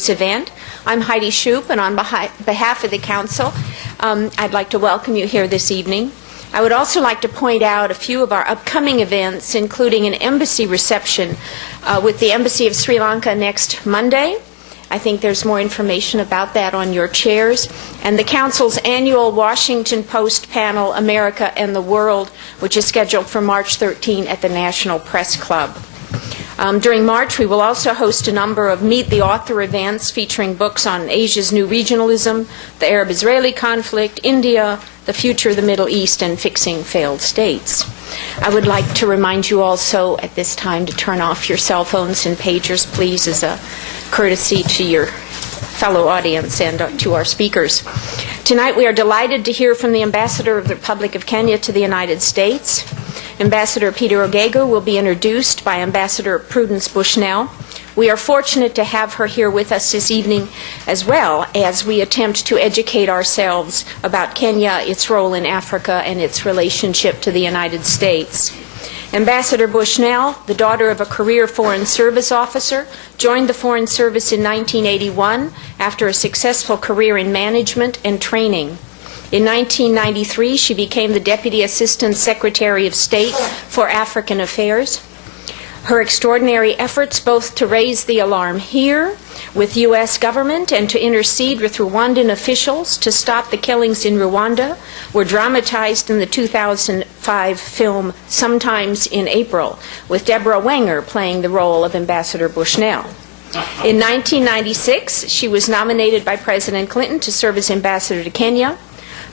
This event. I'm Heidi Shoup, and on behalf of the Council, I'd like to welcome you here this evening. I would also like to point out a few of our upcoming events, including an embassy reception with the Embassy of Sri Lanka next Monday. I think there's more information about that on your chairs. And the Council's annual Washington Post panel, America and the World, which is scheduled for March 13 at the National Press Club. During March, we will also host a number of Meet the Author events featuring books on Asia's new regionalism, the Arab-Israeli conflict, India, the future of the Middle East, and fixing failed states. I would like to remind you also at this time to turn off your cell phones and pagers, please, as a courtesy to your fellow audience and to our speakers. Tonight, we are delighted to hear from the Ambassador of the Republic of Kenya to the United States. Ambassador Peter Ogego will be introduced by Ambassador Prudence Bushnell. We are fortunate to have her here with us this evening as well as we attempt to educate ourselves about Kenya, its role in Africa, and its relationship to the United States. Ambassador Bushnell, the daughter of a career Foreign Service officer, joined the Foreign Service in 1981 after a successful career in management and training. In 1993, she became the Deputy Assistant Secretary of State for African Affairs. Her extraordinary efforts both to raise the alarm here with U.S. government and to intercede with Rwandan officials to stop the killings in Rwanda were dramatized in the 2005 film Sometimes in April, with Deborah Wenger playing the role of Ambassador Bushnell. In 1996, she was nominated by President Clinton to serve as ambassador to Kenya.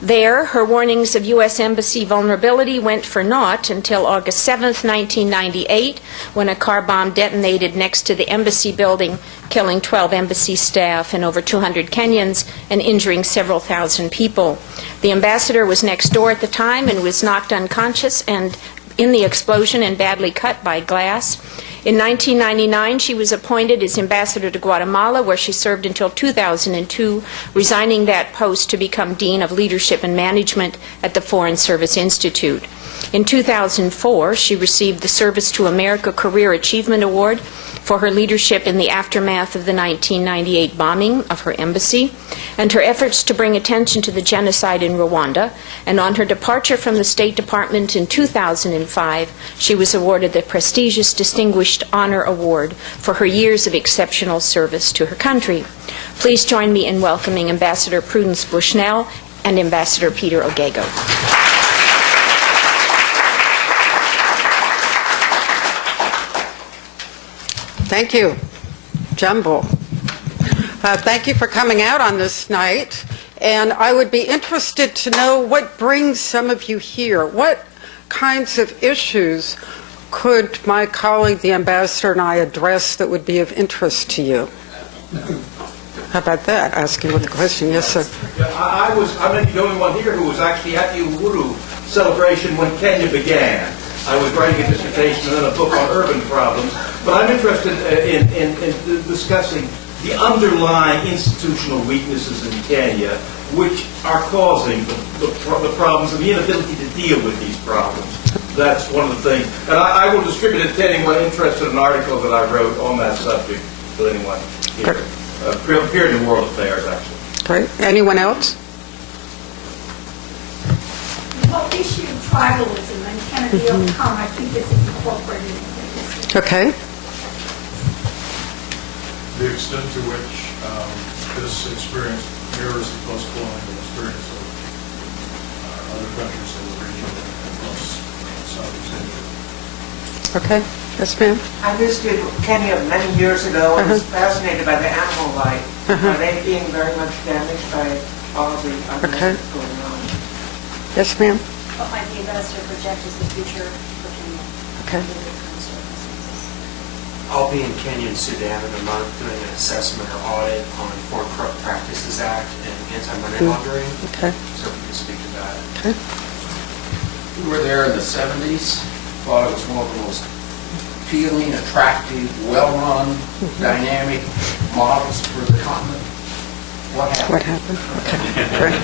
There, her warnings of U.S. Embassy vulnerability went for naught until August 7, 1998, when a car bomb detonated next to the embassy building, killing 12 embassy staff and over 200 Kenyans and injuring several thousand people. The ambassador was next door at the time and was knocked unconscious and in the explosion and badly cut by glass. In 1999, she was appointed as ambassador to Guatemala, where she served until 2002, resigning that post to become Dean of Leadership and Management at the Foreign Service Institute. In 2004, she received the Service to America Career Achievement Award for her leadership in the aftermath of the 1998 bombing of her embassy and her efforts to bring attention to the genocide in Rwanda. And on her departure from the State Department in 2005, she was awarded the prestigious Distinguished Honor Award for her years of exceptional service to her country. Please join me in welcoming Ambassador Prudence Bushnell and Ambassador Peter Ogego. Thank you, Jumbo. Thank you for coming out on this night. And I would be interested to know what brings some of you here. What kinds of issues could my colleague, the ambassador, and I address that would be of interest to you? How about that? Asking with a question. Yes, sir. I'm the only one here who was actually at the Uhuru celebration when Kenya began. I was writing a dissertation and then a book on urban problems, but I'm interested in discussing the underlying institutional weaknesses in Kenya which are causing the problems and the inability to deal with these problems. That's one of the things. And I will distribute it to anyone interested in an article that I wrote on that subject to anyone here. Appeared in World Affairs, actually. Great. Anyone else? The whole issue of tribalism and can it be overcome, I think this is incorporated into this. Okay. The extent to which this experience mirrors the post-colonial experience of other countries in the region and across Southeast Asia. Okay. Yes, ma'am. I visited Kenya many years ago and was fascinated by the animal life. Are they being very much damaged by all the other things going on? Yes, ma'am. What might the ambassador project as the future for Kenya? Okay. I'll be in Kenya and Sudan in a month doing an assessment or audit on Foreign Corrupt Practices Act and anti-money laundering. Okay. So we can speak to that. Okay. We were there in the 70s. Thought it was one of the most appealing, attractive, well-run, dynamic models for the continent. What happened? What happened? Okay. Great.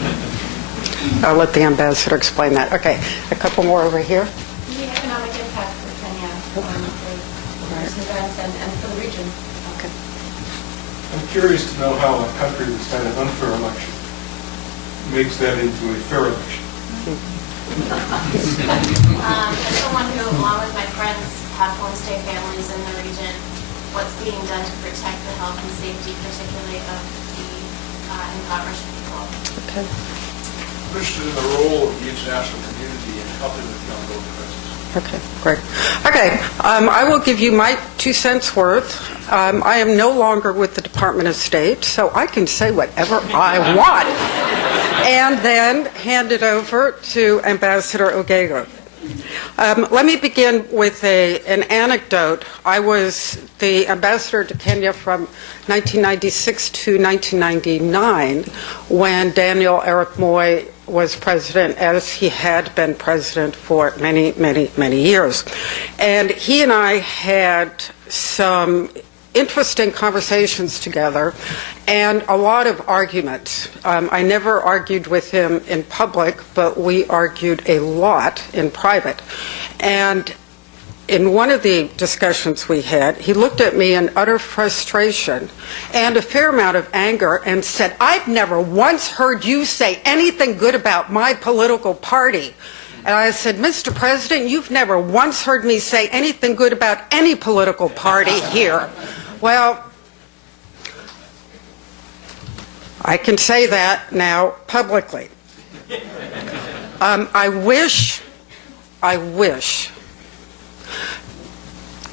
I'll let the ambassador explain that. Okay. A couple more over here. The economic impact for Kenya on the events and for the region. Okay. I'm curious to know how a country that's had an unfair election makes that into a fair election. As someone who, along with my friends, have homestay families in the region, what's being done to protect the health and safety, particularly of the impoverished people? Okay. I'm interested in the role of the international community in helping with the ongoing crisis. Okay, great. Okay, I will give you my 2 cents worth. I am no longer with the Department of State, so I can say whatever I want. And then hand it over to Ambassador Ogego. Let me begin with an anecdote. I was the ambassador to Kenya from 1996 to 1999 when Daniel Arap Moi was president, as he had been president for many, many, many years. And he and I had some interesting conversations together and a lot of arguments. I never argued with him in public, but we argued a lot in private. And in one of the discussions we had, he looked at me in utter frustration and a fair amount of anger and said, "I've never once heard you say anything good about my political party." And I said, "Mr. President, you've never once heard me say anything good about any political party here." Well, I can say that now publicly. I wish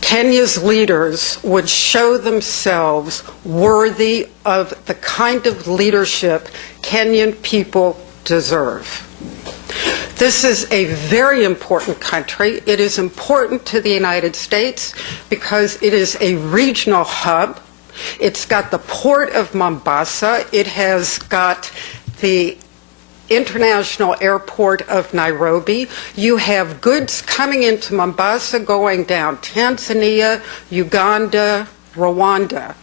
Kenya's leaders would show themselves worthy of the kind of leadership Kenyan people deserve. This is a very important country. It is important to the United States because it is a regional hub. It's got the port of Mombasa. It has got the international airport of Nairobi. You have goods coming into Mombasa going down Tanzania, Uganda, Rwanda.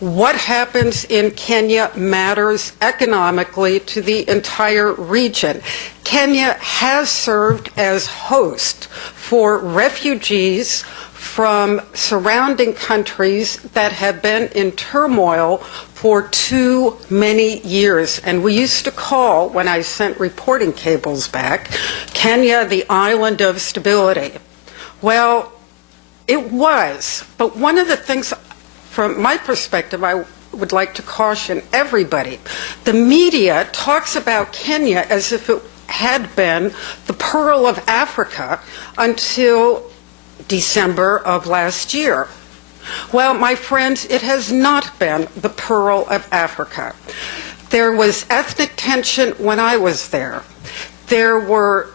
What happens in Kenya matters economically to the entire region. Kenya has served as host for refugees from surrounding countries that have been in turmoil for too many years. And we used to call, when I sent reporting cables back, Kenya the island of stability. Well, it was. But one of the things, from my perspective, I would like to caution everybody. The media talks about Kenya as if it had been the pearl of Africa until December of last year. Well, my friends, it has not been the pearl of Africa. There was ethnic tension when I was there. There were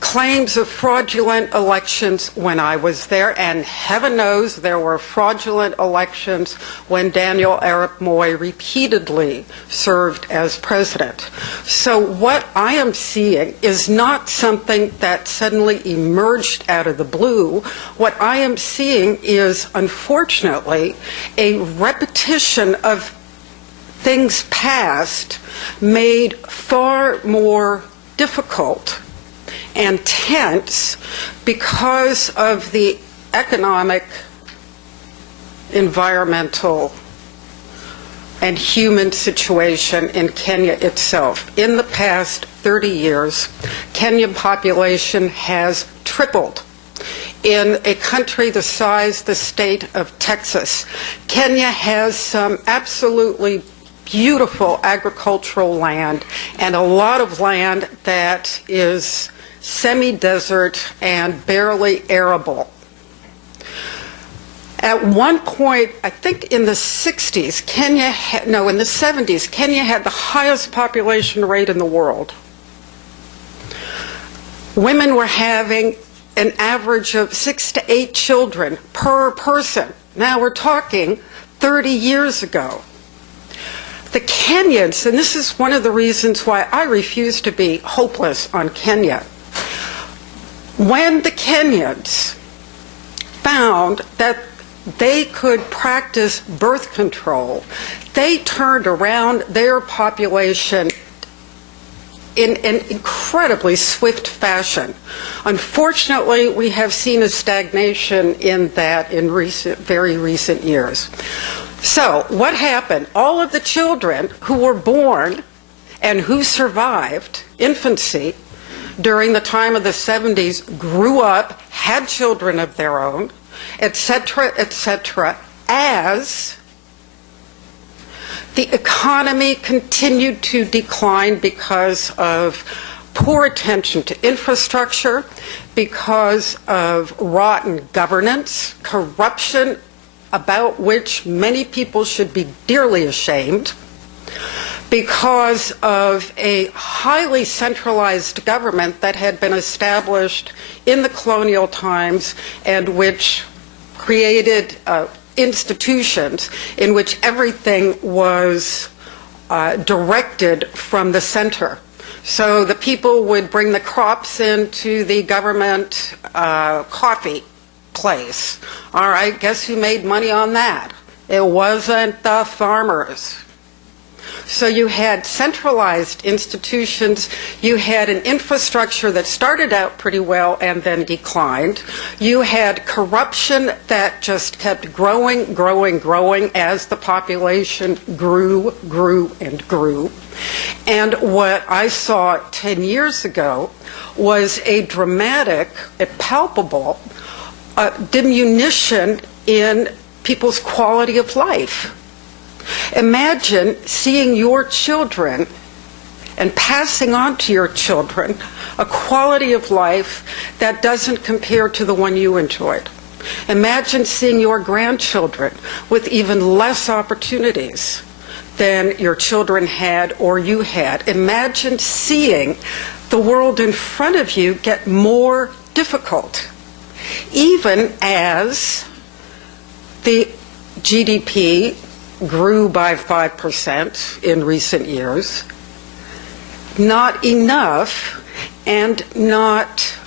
claims of fraudulent elections when I was there, and heaven knows there were fraudulent elections when Daniel Arap Moi repeatedly served as president. So what I am seeing is not something that suddenly emerged out of the blue. What I am seeing is, unfortunately, a repetition of things past made far more difficult and tense because of the economic, environmental, and human situation in Kenya itself. In the past 30 years, Kenyan population has tripled. In a country the size, the state of Texas, Kenya has some absolutely beautiful agricultural land and a lot of land that is semi-desert and barely arable. At one point, I think in the 60s, in the 70s, Kenya had the highest population rate in the world. Women were having an average of 6 to 8 children per person. Now we're talking 30 years ago. The Kenyans, and this is one of the reasons why I refuse to be hopeless on Kenya, when the Kenyans found that they could practice birth control, they turned around their population in an incredibly swift fashion. Unfortunately, we have seen a stagnation in that in very recent years. So what happened? All of the children who were born and who survived infancy during the time of the 70s grew up, had children of their own, etc., as the economy continued to decline because of poor attention to infrastructure, because of rotten governance, corruption about which many people should be dearly ashamed, because of a highly centralized government that had been established in the colonial times and which created institutions in which everything was directed from the center. So the people would bring the crops into the government coffee place. All right, guess who made money on that? It wasn't the farmers. So you had centralized institutions, you had an infrastructure that started out pretty well and then declined, you had corruption that just kept growing as the population grew, and grew. And what I saw 10 years ago was a dramatic, a palpable diminution in people's quality of life. Imagine seeing your children and passing on to your children a quality of life that doesn't compare to the one you enjoyed. Imagine seeing your grandchildren with even less opportunities than your children had or you had. Imagine seeing the world in front of you get more difficult, even as the GDP grew by 5% in recent years. Not enough and not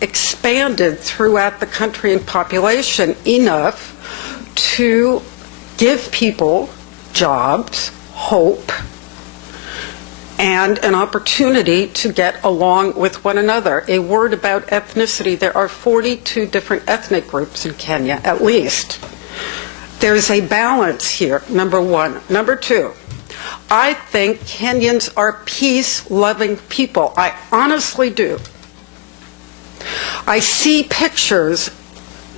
expanded throughout the country and population enough to give people jobs, hope, and an opportunity to get along with one another. A word about ethnicity. There are 42 different ethnic groups in Kenya, at least. There's a balance here, number one. Number two, I think Kenyans are peace-loving people. I honestly do. I see pictures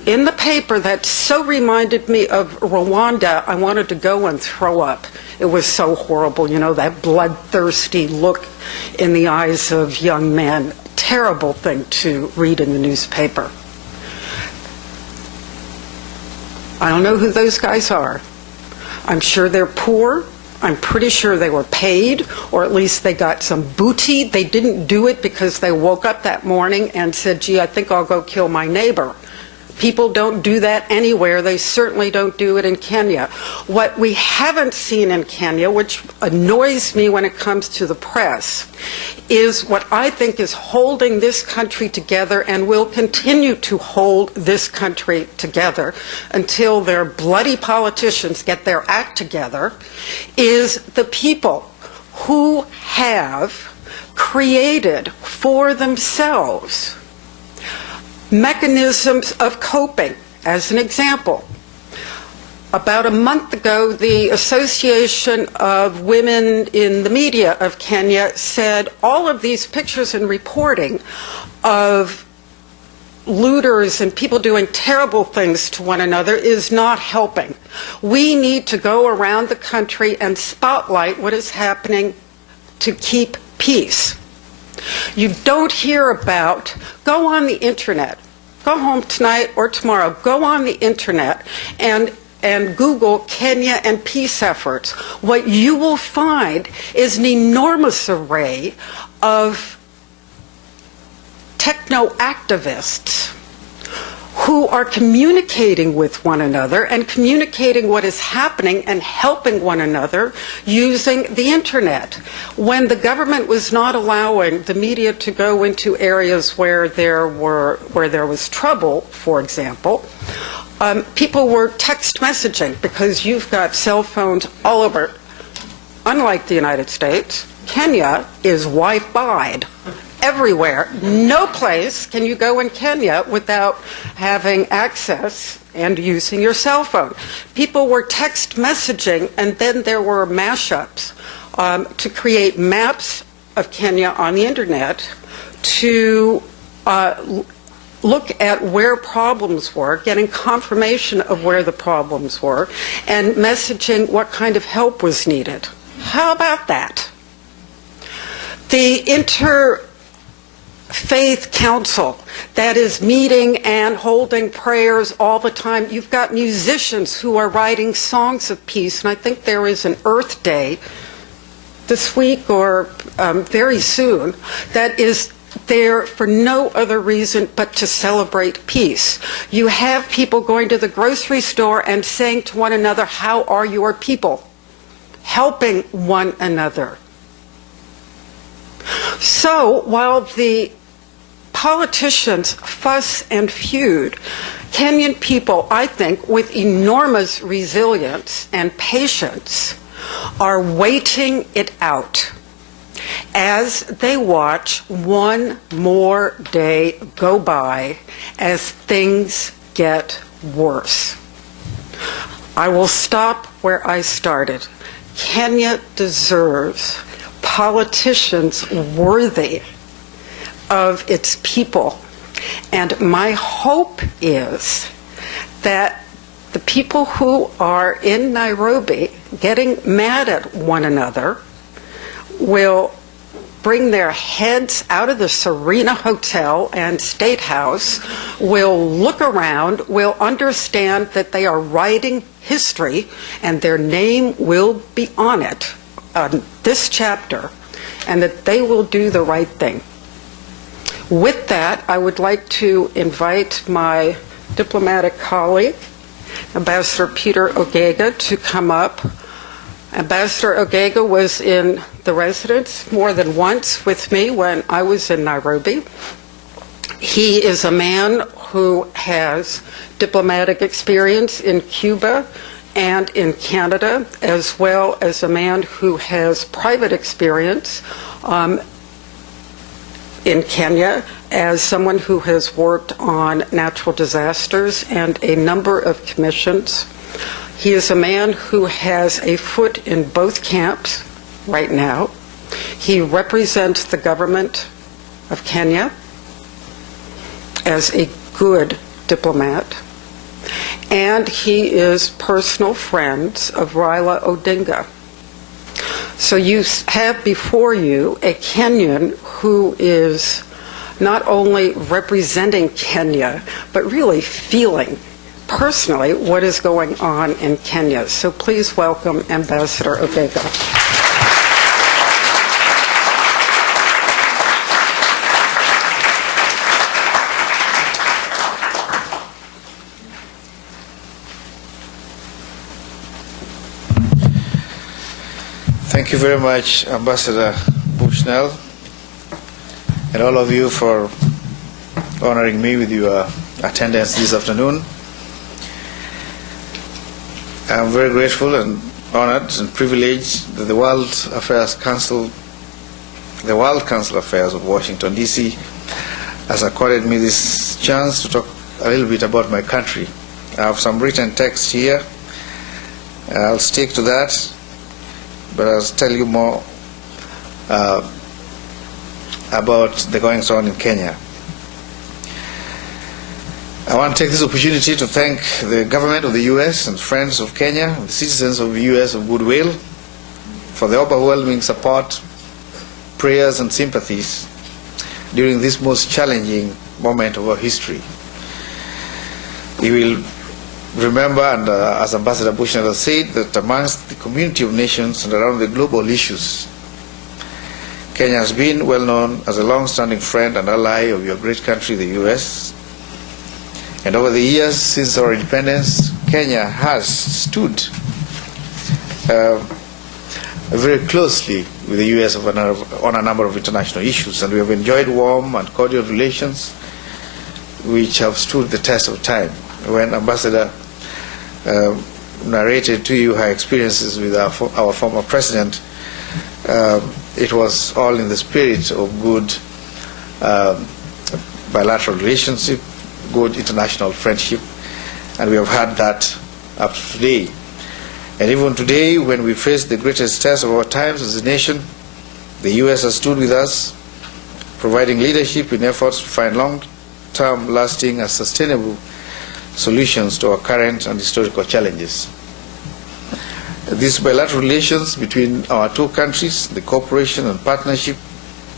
in the paper that so reminded me of Rwanda, I wanted to go and throw up. It was so horrible, you know, that bloodthirsty look in the eyes of young men. Terrible thing to read in the newspaper. I don't know who those guys are. I'm sure they're poor. I'm pretty sure they were paid, or at least they got some booty. They didn't do it because they woke up that morning and said, gee, I think I'll go kill my neighbor. People don't do that anywhere. They certainly don't do it in Kenya. What we haven't seen in Kenya, which annoys me when it comes to the press, is what I think is holding this country together and will continue to hold this country together until their bloody politicians get their act together, is the people who have created for themselves mechanisms of coping. As an example, about a month ago, the Association of Women in the Media of Kenya said all of these pictures and reporting of looters and people doing terrible things to one another is not helping. We need to go around the country and spotlight what is happening to keep peace. You don't hear about, go on the internet, go home tonight or tomorrow, go on the internet and Google Kenya and peace efforts. What you will find is an enormous array of techno-activists who are communicating with one another and communicating what is happening and helping one another using the internet. When the government was not allowing the media to go into areas where there was trouble, for example, people were text messaging because you've got cell phones all over. Unlike the United States, Kenya is Wi-Fi'd. everywhere. No place can you go in Kenya without having access and using your cell phone. People were text messaging, and then there were mashups to create maps of Kenya on the internet to look at where problems were, getting confirmation of where the problems were, and messaging what kind of help was needed. How about that? The Interfaith Council that is meeting and holding prayers all the time. You've got musicians who are writing songs of peace, and I think there is an Earth Day this week or very soon that is there for no other reason but to celebrate peace. You have people going to the grocery store and saying to one another, "How are your people?" Helping one another. So while the politicians fuss and feud, Kenyan people, I think, with enormous resilience and patience, are waiting it out as they watch one more day go by as things get worse. I will stop where I started. Kenya deserves politicians worthy of its people. And my hope is that the people who are in Nairobi getting mad at one another will bring their heads out of the Serena Hotel and State House, will look around, will understand that they are writing history and their name will be on it, on this chapter, and that they will do the right thing. With that, I would like to invite my diplomatic colleague, Ambassador Peter Ogego, to come up. Ambassador Ogego was in the residence more than once with me when I was in Nairobi. He is a man who has diplomatic experience in Cuba and in Canada, as well as a man who has private experience in Kenya as someone who has worked on natural disasters and a number of commissions. He is a man who has a foot in both camps right now. He represents the government of Kenya as a good diplomat, and he is personal friends of Raila Odinga. So you have before you a Kenyan who is not only representing Kenya, but really feeling personally what is going on in Kenya. So please welcome Ambassador Ogego. Thank you very much, Ambassador Bushnell, and all of you for honoring me with your attendance this afternoon. I'm very grateful and honored and privileged that the World Council of Affairs of Washington, D.C. has accorded me this chance to talk a little bit about my country. I have some written text here. I'll stick to that, but I'll tell you more about the goings on in Kenya. I want to take this opportunity to thank the government of the U.S. and friends of Kenya, the citizens of the U.S. of goodwill, for the overwhelming support, prayers and sympathies during this most challenging moment of our history. We will remember, and as Ambassador Bushnell has said, that amongst the community of nations and around the global issues, Kenya has been well known as a long-standing friend and ally of your great country, the U.S., and over the years since our independence, Kenya has stood very closely with the U.S. on a number of international issues, and we have enjoyed warm and cordial relations which have stood the test of time. When Ambassador narrated to you her experiences with our former president, it was all in the spirit of good bilateral relationship, good international friendship, and we have had that up to today. And even today, when we face the greatest test of our times as a nation, the U.S. has stood with us, providing leadership in efforts to find long-term, lasting, and sustainable solutions to our current and historical challenges. These bilateral relations between our two countries, the cooperation and partnership,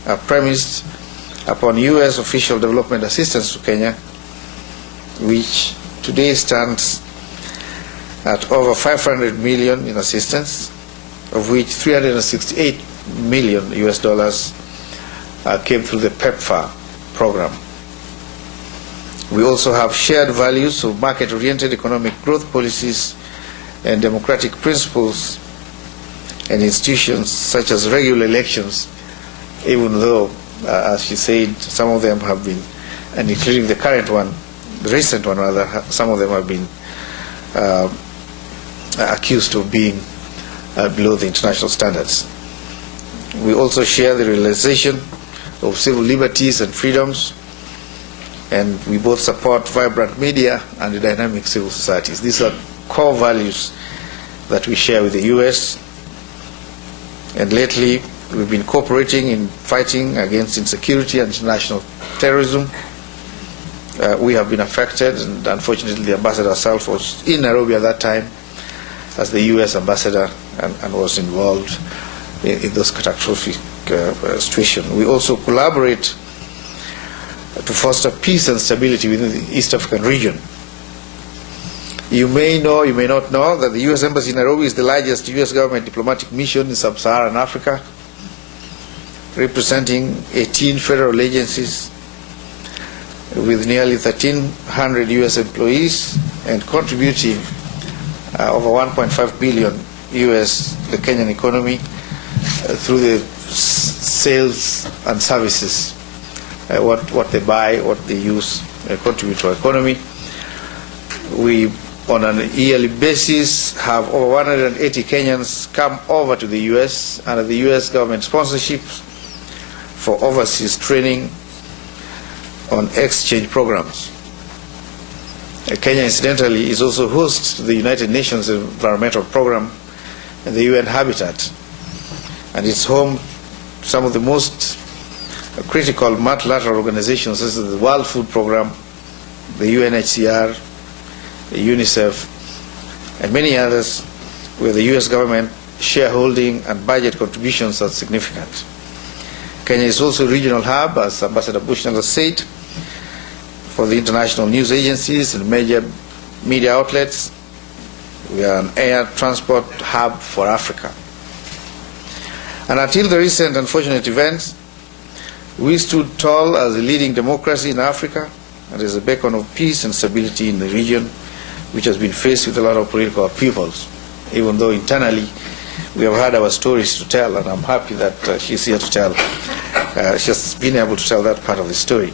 are premised upon U.S. official development assistance to Kenya, which today stands at over 500 million in assistance, of which 368 million US dollars came through the PEPFAR program. We also have shared values of market-oriented economic growth policies and democratic principles and institutions such as regular elections, even though, as she said, some of them have been, and including the current one, the recent one rather, some of them have been accused of being below the international standards. We also share the realization of civil liberties and freedoms, and we both support vibrant media and dynamic civil societies. These are core values that we share with the U.S. And lately, we've been cooperating in fighting against insecurity and international terrorism. We have been affected, and unfortunately the ambassador herself was in Nairobi at that time as the U.S. ambassador and was involved in those catastrophic situations. We also collaborate to foster peace and stability within the East African region. You may know, you may not know, that the U.S. Embassy in Nairobi is the largest U.S. government diplomatic mission in sub-Saharan Africa, representing 18 federal agencies with nearly 1,300 U.S. employees and contributing over 1.5 billion U.S. the Kenyan economy through the sales and services, what they buy, what they use, contribute to our economy. We, on an yearly basis, have over 180 Kenyans come over to the U.S. under the U.S. government sponsorship for overseas training on exchange programs. Kenya, incidentally, is also host to the United Nations Environmental Program and the UN Habitat, and it's home to some of the most critical multilateral organizations, such as the World Food Program, the UNHCR, UNICEF, and many others, where the U.S. government shareholding and budget contributions are significant. Kenya is also a regional hub, as Ambassador Bushnell has said, for the international news agencies and major media outlets. We are an air transport hub for Africa. And until the recent unfortunate events, we stood tall as a leading democracy in Africa and as a beacon of peace and stability in the region, which has been faced with a lot of political upheavals, even though internally we have had our stories to tell, and I'm happy that she's here to tell. She has been able to tell that part of the story.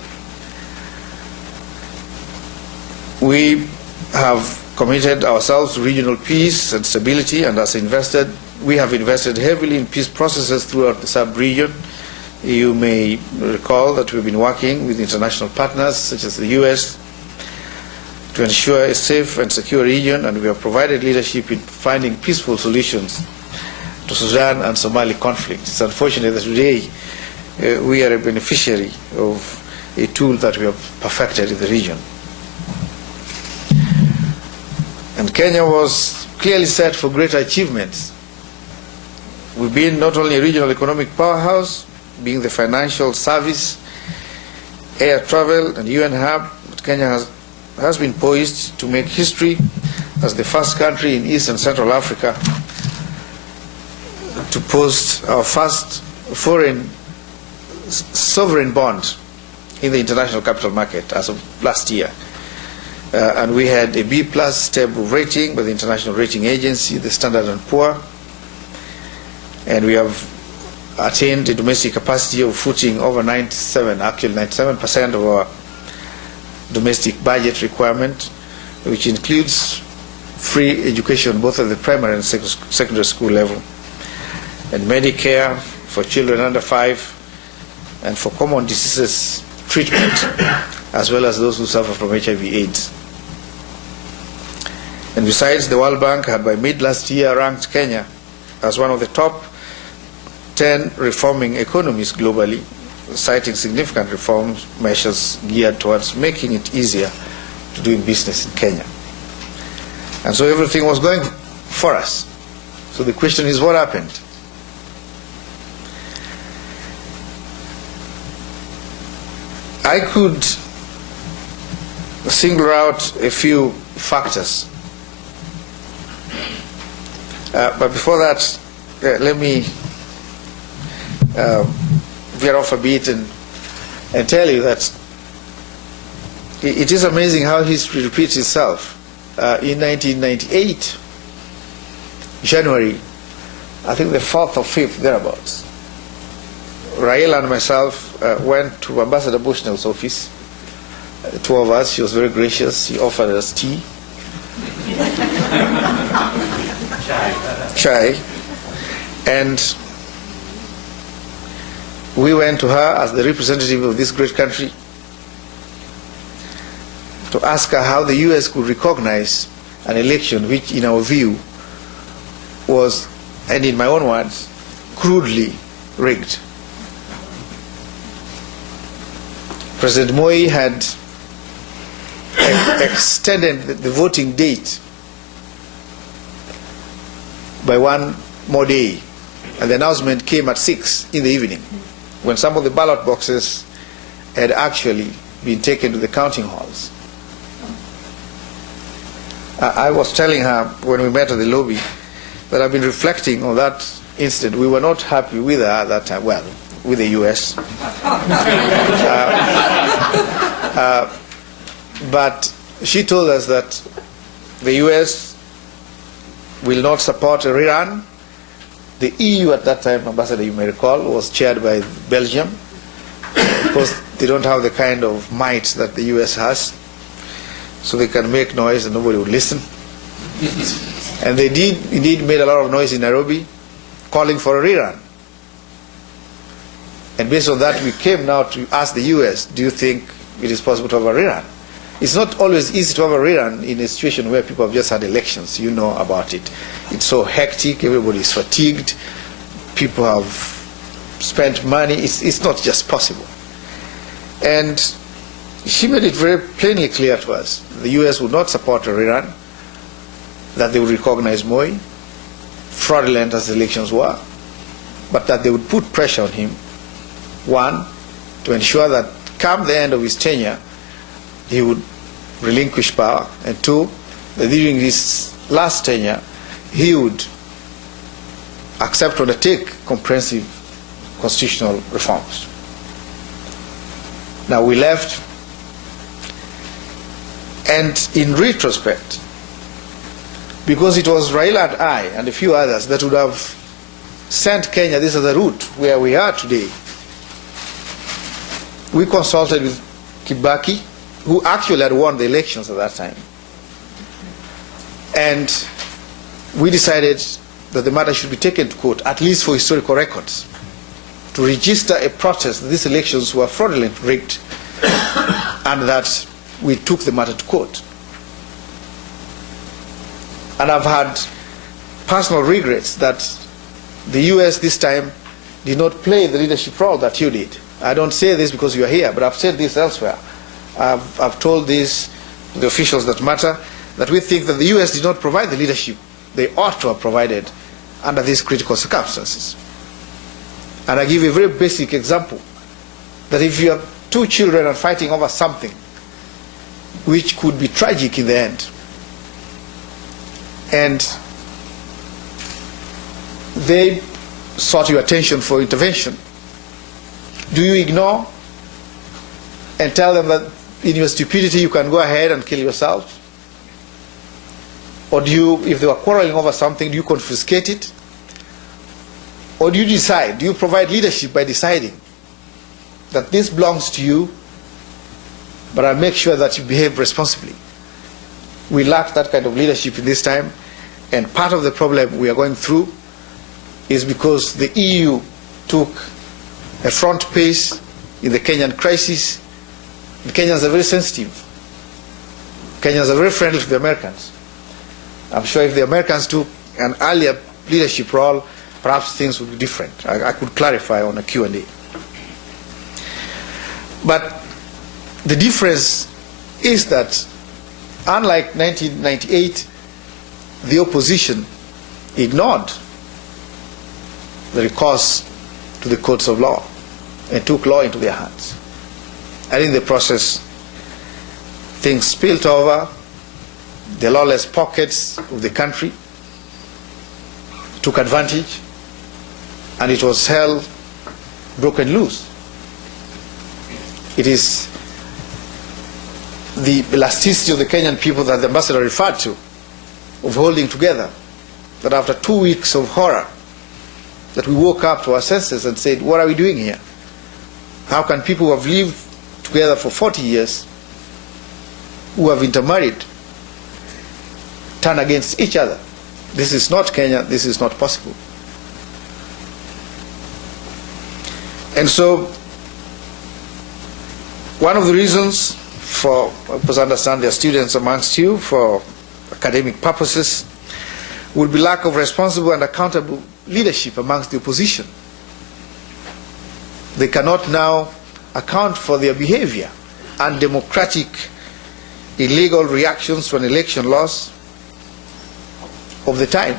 We have committed ourselves to regional peace and stability, and we have invested heavily in peace processes throughout the sub-region. You may recall that we've been working with international partners such as the U.S. to ensure a safe and secure region, and we have provided leadership in finding peaceful solutions to Sudan and Somali conflicts. It's unfortunate that today we are a beneficiary of a tool that we have perfected in the region. And Kenya was clearly set for greater achievements. We've been not only a regional economic powerhouse, being the financial service, air travel, and UN hub, but Kenya has been poised to make history as the first country in East and Central Africa to post our first foreign sovereign bond in the international capital market as of last year. And we had a B+ stable rating by the international rating agency, the Standard & Poor, and we have attained a domestic capacity of footing over 97% of our domestic budget requirement, which includes free education both at the primary and secondary school level, and Medicare for children under 5, and for common diseases treatment, as well as those who suffer from HIV/AIDS. And besides, the World Bank had by mid last year ranked Kenya as one of the top 10 reforming economies globally, citing significant reform measures geared towards making it easier to do business in Kenya. And so everything was going for us. So the question is, what happened? I could single out a few factors. But before that, let me veer off a bit and tell you that it is amazing how history repeats itself. In 1998, January, I think the 4th or 5th, thereabouts, Raila and myself went to Ambassador Bushnell's office. The two of us. She was very gracious. She offered us tea. Chai. And we went to her as the representative of this great country to ask her how the US could recognize an election which, in our view, was, and in my own words, crudely rigged. President Moi had extended the voting date by one more day, and the announcement came at 6 in the evening, when some of the ballot boxes had actually been taken to the counting halls. I was telling her when we met at the lobby that I've been reflecting on that incident. We were not happy with her at that time, well, with the US. But she told us that the US will not support a rerun. The EU at that time, Ambassador, you may recall, was chaired by Belgium, because they don't have the kind of might that the US has, so they can make noise and nobody would listen. And they did indeed made a lot of noise in Nairobi, calling for a rerun. And based on that, we came now to ask the US, do you think it is possible to have a rerun? It's not always easy to have a rerun in a situation where people have just had elections. You know about it. It's so hectic, everybody is fatigued, people have spent money. It's not just possible. And she made it very plainly clear to us. The US would not support a rerun, that they would recognize Moi, fraudulent as the elections were, but that they would put pressure on him, one, to ensure that come the end of his tenure, he would relinquish power, and two, that during his last tenure, he would accept or undertake comprehensive constitutional reforms. Now we left, and in retrospect, because it was Raila and I and a few others that would have sent Kenya this as a route where we are today, we consulted with Kibaki, who actually had won the elections at that time. And we decided that the matter should be taken to court, at least for historical records, to register a protest that these elections were fraudulent, rigged, and that we took the matter to court. And I've had personal regrets that the US this time did not play the leadership role that you did. I don't say this because you are here, but I've said this elsewhere. I've told this to the officials that matter, that we think that the US did not provide the leadership they ought to have provided under these critical circumstances. And I give you a very basic example, that if you have two children are fighting over something which could be tragic in the end, and they sought your attention for intervention, do you ignore and tell them that in your stupidity you can go ahead and kill yourself? Or do you, if they were quarreling over something, do you confiscate it? Or do you decide, do you provide leadership by deciding that this belongs to you, but I'll make sure that you behave responsibly? We lack that kind of leadership in this time, and part of the problem we are going through is because the EU took a front pace in the Kenyan crisis, the Kenyans are very sensitive. Kenyans are very friendly to the Americans. I'm sure if the Americans took an earlier leadership role, perhaps things would be different. I could clarify on a Q&A. But the difference is that, unlike 1998, the opposition ignored the recourse to the courts of law and took law into their hands. And in the process, things spilled over. The lawless pockets of the country took advantage, and it was hell broken loose. It is the elasticity of the Kenyan people that the ambassador referred to, of holding together, that after 2 weeks of horror, that we woke up to our senses and said, what are we doing here? How can people who have lived together for 40 years, who have intermarried, turn against each other? This is not Kenya, this is not possible. And so, one of the reasons for, because I understand there are students amongst you for academic purposes, would be lack of responsible and accountable leadership amongst the opposition. They cannot now account for their behavior, undemocratic, illegal reactions to an election loss of the time.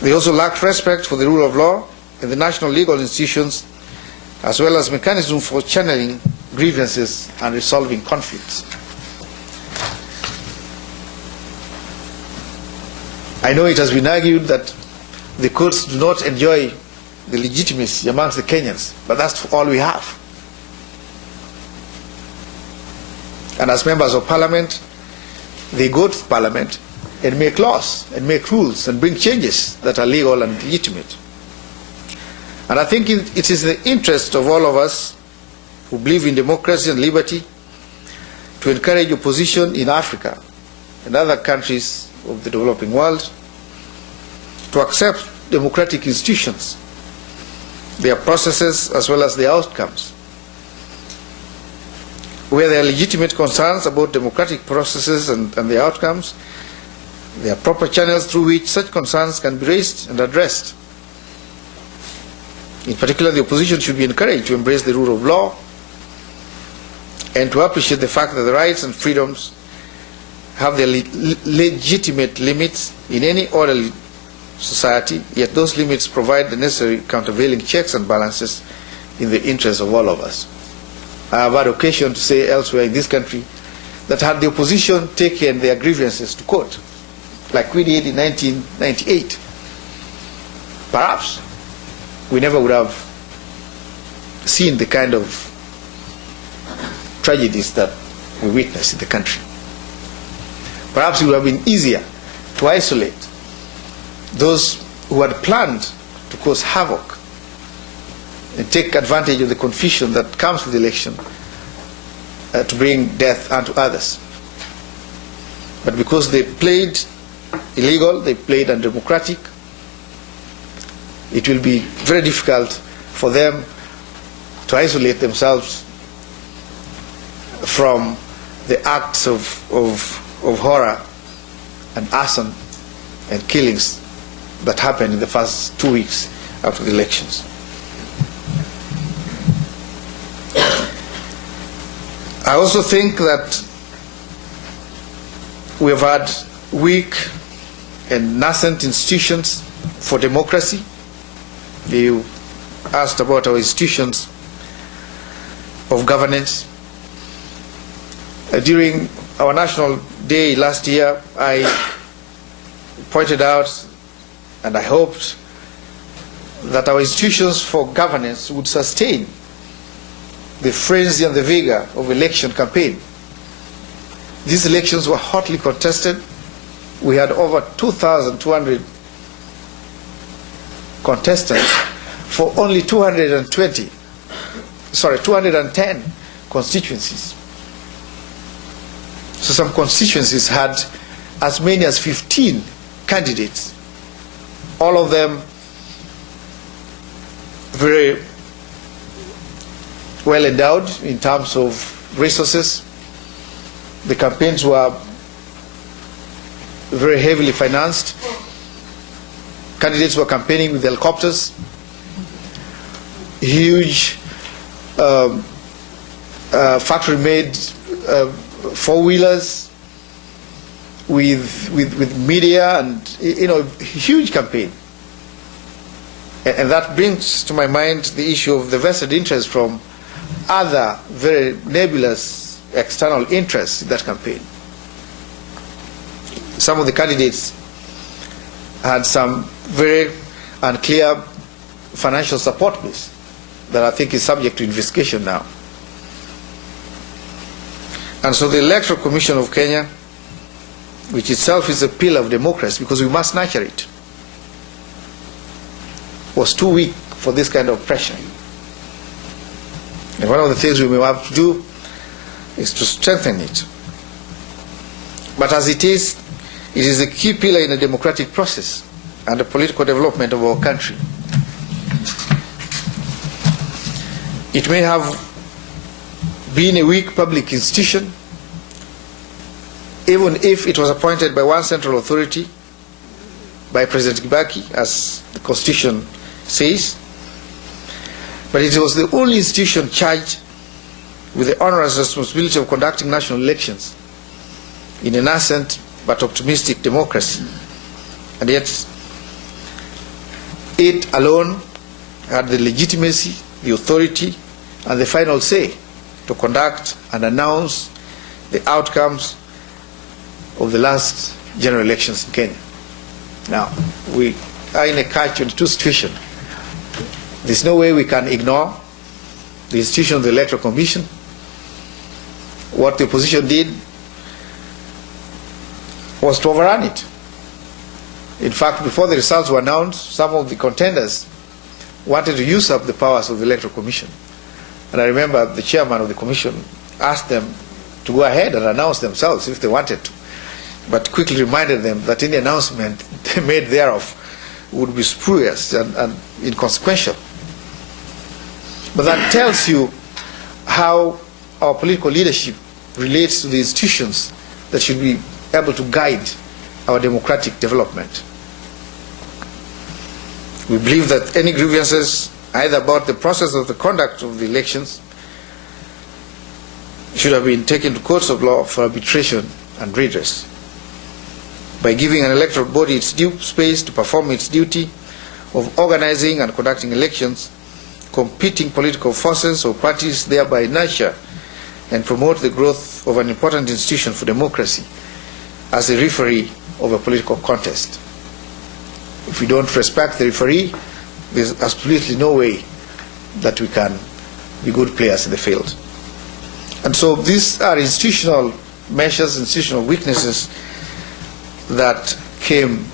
They also lacked respect for the rule of law and the national legal institutions, as well as mechanisms for channeling grievances and resolving conflicts. I know it has been argued that the courts do not enjoy the legitimacy amongst the Kenyans, but that's all we have. And as members of parliament, they go to parliament and make laws and make rules and bring changes that are legal and legitimate. And I think it is the interest of all of us who believe in democracy and liberty to encourage opposition in Africa and other countries of the developing world to accept democratic institutions, their processes as well as their outcomes. Where there are legitimate concerns about democratic processes and their outcomes, there are proper channels through which such concerns can be raised and addressed. In particular, the opposition should be encouraged to embrace the rule of law and to appreciate the fact that the rights and freedoms have their legitimate limits in any orderly society, yet those limits provide the necessary countervailing checks and balances in the interest of all of us. I have had occasion to say elsewhere in this country that had the opposition taken their grievances to court, like we did in 1998, perhaps we never would have seen the kind of tragedies that we witnessed in the country. Perhaps it would have been easier to isolate those who had planned to cause havoc and take advantage of the confusion that comes with the election to bring death unto others. But because they played illegal, they played undemocratic, it will be very difficult for them to isolate themselves from the acts of horror and arson and killings that happened in the first 2 weeks after the elections. I also think that we have had weak and nascent institutions for democracy. You asked about our institutions of governance. During our National Day last year, I pointed out and I hoped that our institutions for governance would sustain the frenzy and the vigor of election campaign. These elections were hotly contested. We had over 2,200 contestants for only 210 constituencies. So some constituencies had as many as 15 candidates, all of them very well endowed in terms of resources. The campaigns were very heavily financed. Candidates were campaigning with helicopters, huge factory-made four-wheelers with media, and huge campaign. And that brings to my mind the issue of the vested interest from other very nebulous external interests in that campaign. Some of the candidates had some very unclear financial support base that I think is subject to investigation now. And so the Electoral Commission of Kenya, which itself is a pillar of democracy because we must nurture it, was too weak for this kind of pressure. And one of the things we may have to do is to strengthen it. But as it is a key pillar in the democratic process and the political development of our country. It may have been a weak public institution, even if it was appointed by one central authority, by President Kibaki, as the Constitution says, but it was the only institution charged with the onerous responsibility of conducting national elections in a nascent but optimistic democracy. And yet, it alone had the legitimacy, the authority, and the final say to conduct and announce the outcomes of the last general elections in Kenya. Now, we are in a catch-22 situation. There's no way we can ignore the institution of the Electoral Commission. What the opposition did was to overrun it. In fact, before the results were announced, some of the contenders wanted to use up the powers of the Electoral Commission. And I remember the chairman of the commission asked them to go ahead and announce themselves if they wanted to, but quickly reminded them that any announcement they made thereof would be spurious and inconsequential. But that tells you how our political leadership relates to the institutions that should be able to guide our democratic development. We believe that any grievances, either about the process or the conduct of the elections, should have been taken to courts of law for arbitration and redress. By giving an electoral body its due space to perform its duty of organizing and conducting elections, competing political forces or parties thereby nurture and promote the growth of an important institution for democracy as a referee of a political contest. If we don't respect the referee, there's absolutely no way that we can be good players in the field. And so these are institutional measures, institutional weaknesses that came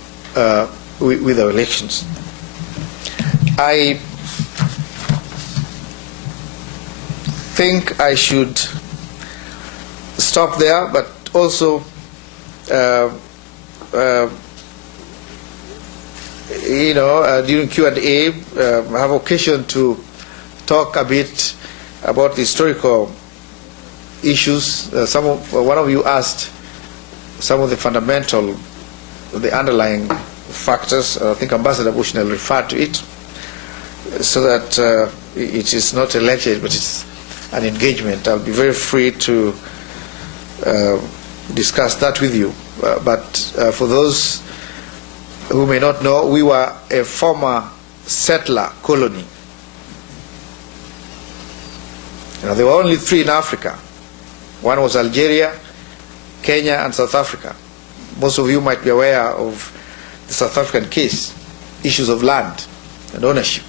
with our elections. I think I should stop there, but also during Q&A, have occasion to talk a bit about the historical issues. One of you asked some of the fundamental, the underlying factors. I think Ambassador Bushnell referred to it, so that it is not a lecture, but it's an engagement. I'll be very free to discuss that with you. But for those who may not know, we were a former settler colony. There were only three in Africa. One was Algeria, Kenya, and South Africa. Most of you might be aware of the South African case, issues of land and ownership,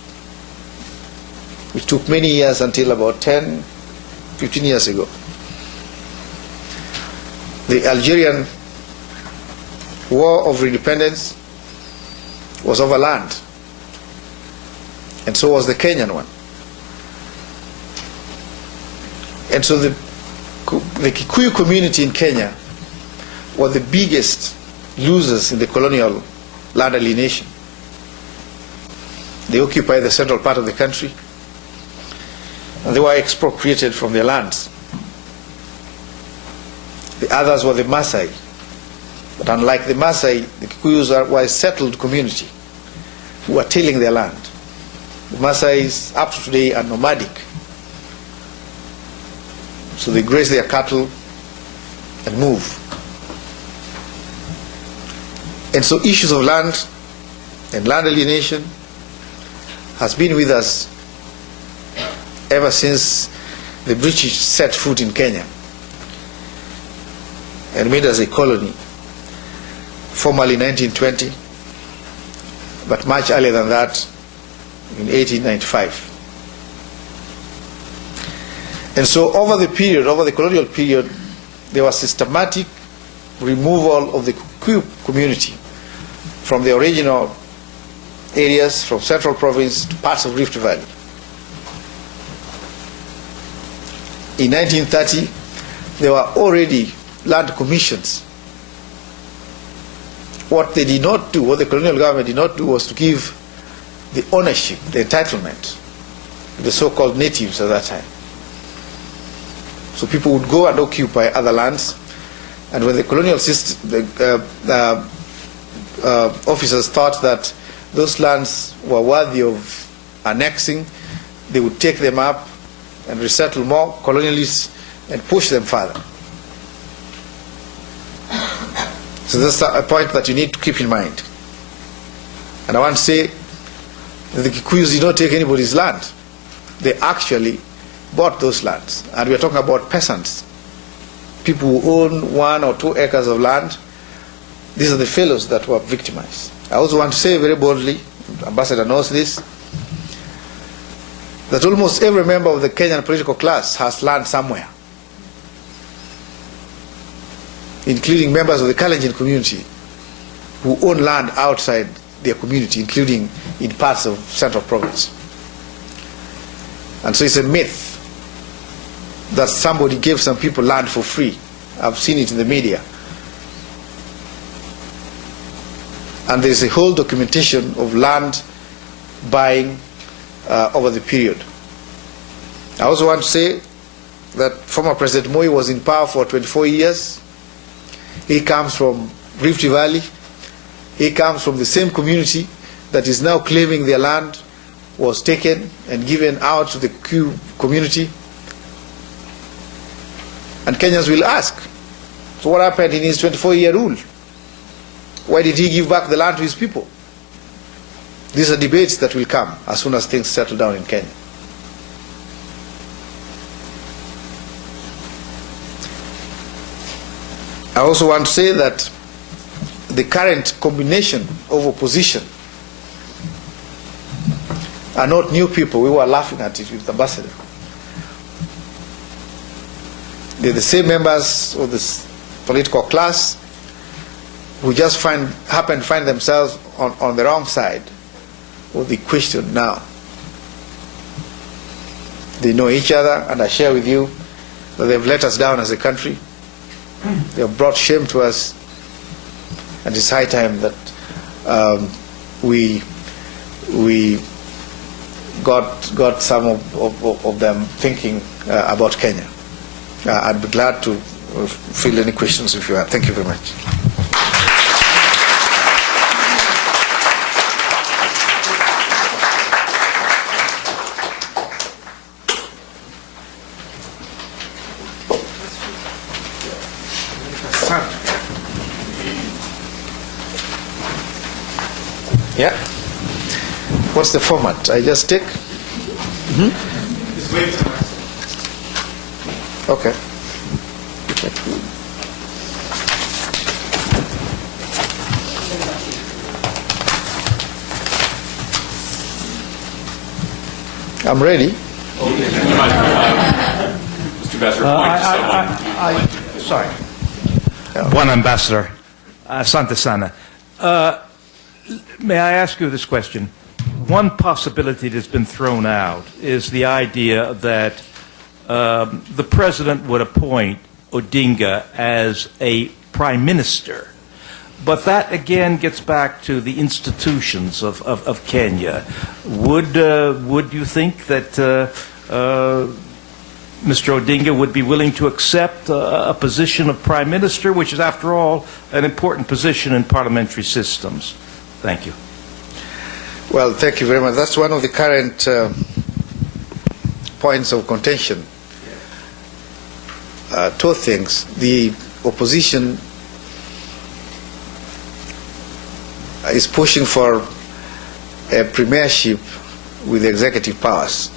which took many years until about 10, 15 years ago. The Algerian War of Independence was over land, and so was the Kenyan one. And so the Kikuyu community in Kenya were the biggest losers in the colonial land alienation. They occupy the central part of the country. and they were expropriated from their lands. The others were the Maasai. But unlike the Maasai, the Kikuyus were a settled community who were tilling their land. The Maasai up to today are nomadic. So they graze their cattle and move. And so issues of land and land alienation has been with us ever since the British set foot in Kenya and made us a colony, formally in 1920, but much earlier than that, in 1895. And so over the period, over the colonial period, there was systematic removal of the Kikuyu community from the original areas, from Central Province to parts of Rift Valley. In 1930, there were already land commissions. What they did not do, what the colonial government did not do, was to give the ownership, the entitlement, to the so-called natives at that time. So people would go and occupy other lands, and when the colonial system, officers thought that those lands were worthy of annexing, they would take them up and resettle more colonialists and push them further. So that's a point that you need to keep in mind. And I want to say that the Kikuyus did not take anybody's land. They actually bought those lands. And we are talking about peasants, people who own 1 or 2 acres of land. These are the fellows that were victimized. I also want to say very boldly, the Ambassador knows this, that almost every member of the Kenyan political class has land somewhere, including members of the Kalenjin community who own land outside their community, including in parts of Central Province. And so it's a myth that somebody gave some people land for free. I've seen it in the media. And there's a whole documentation of land buying over the period. I also want to say that former President Moi was in power for 24 years. He comes from Rift Valley. He comes from the same community that is now claiming their land was taken and given out to the Kikuyu community. And Kenyans will ask, so what happened in his 24-year rule? Why did he give back the land to his people? These are debates that will come as soon as things settle down in Kenya. I also want to say that the current combination of opposition are not new people. We were laughing at it with the ambassador. They're the same members of this political class who just happen to find themselves on the wrong side of the question now. They know each other, and I share with you that they've let us down as a country. They have brought shame to us, and it's high time that we got some of them thinking about Kenya. I'd be glad to field any questions if you have. Thank you very much. Yeah. What's the format? I just take? Okay. I'm ready. Mr. Ambassador, sorry. One Ambassador, Asante Sana. May I ask you this question? One possibility that's been thrown out is the idea that the president would appoint Odinga as a prime minister. But that again gets back to the institutions of Kenya. Would you think that Mr. Odinga would be willing to accept a position of Prime Minister, which is, after all, an important position in parliamentary systems. Thank you. Well, thank you very much. That's one of the current points of contention. Two things. The opposition is pushing for a premiership with executive powers.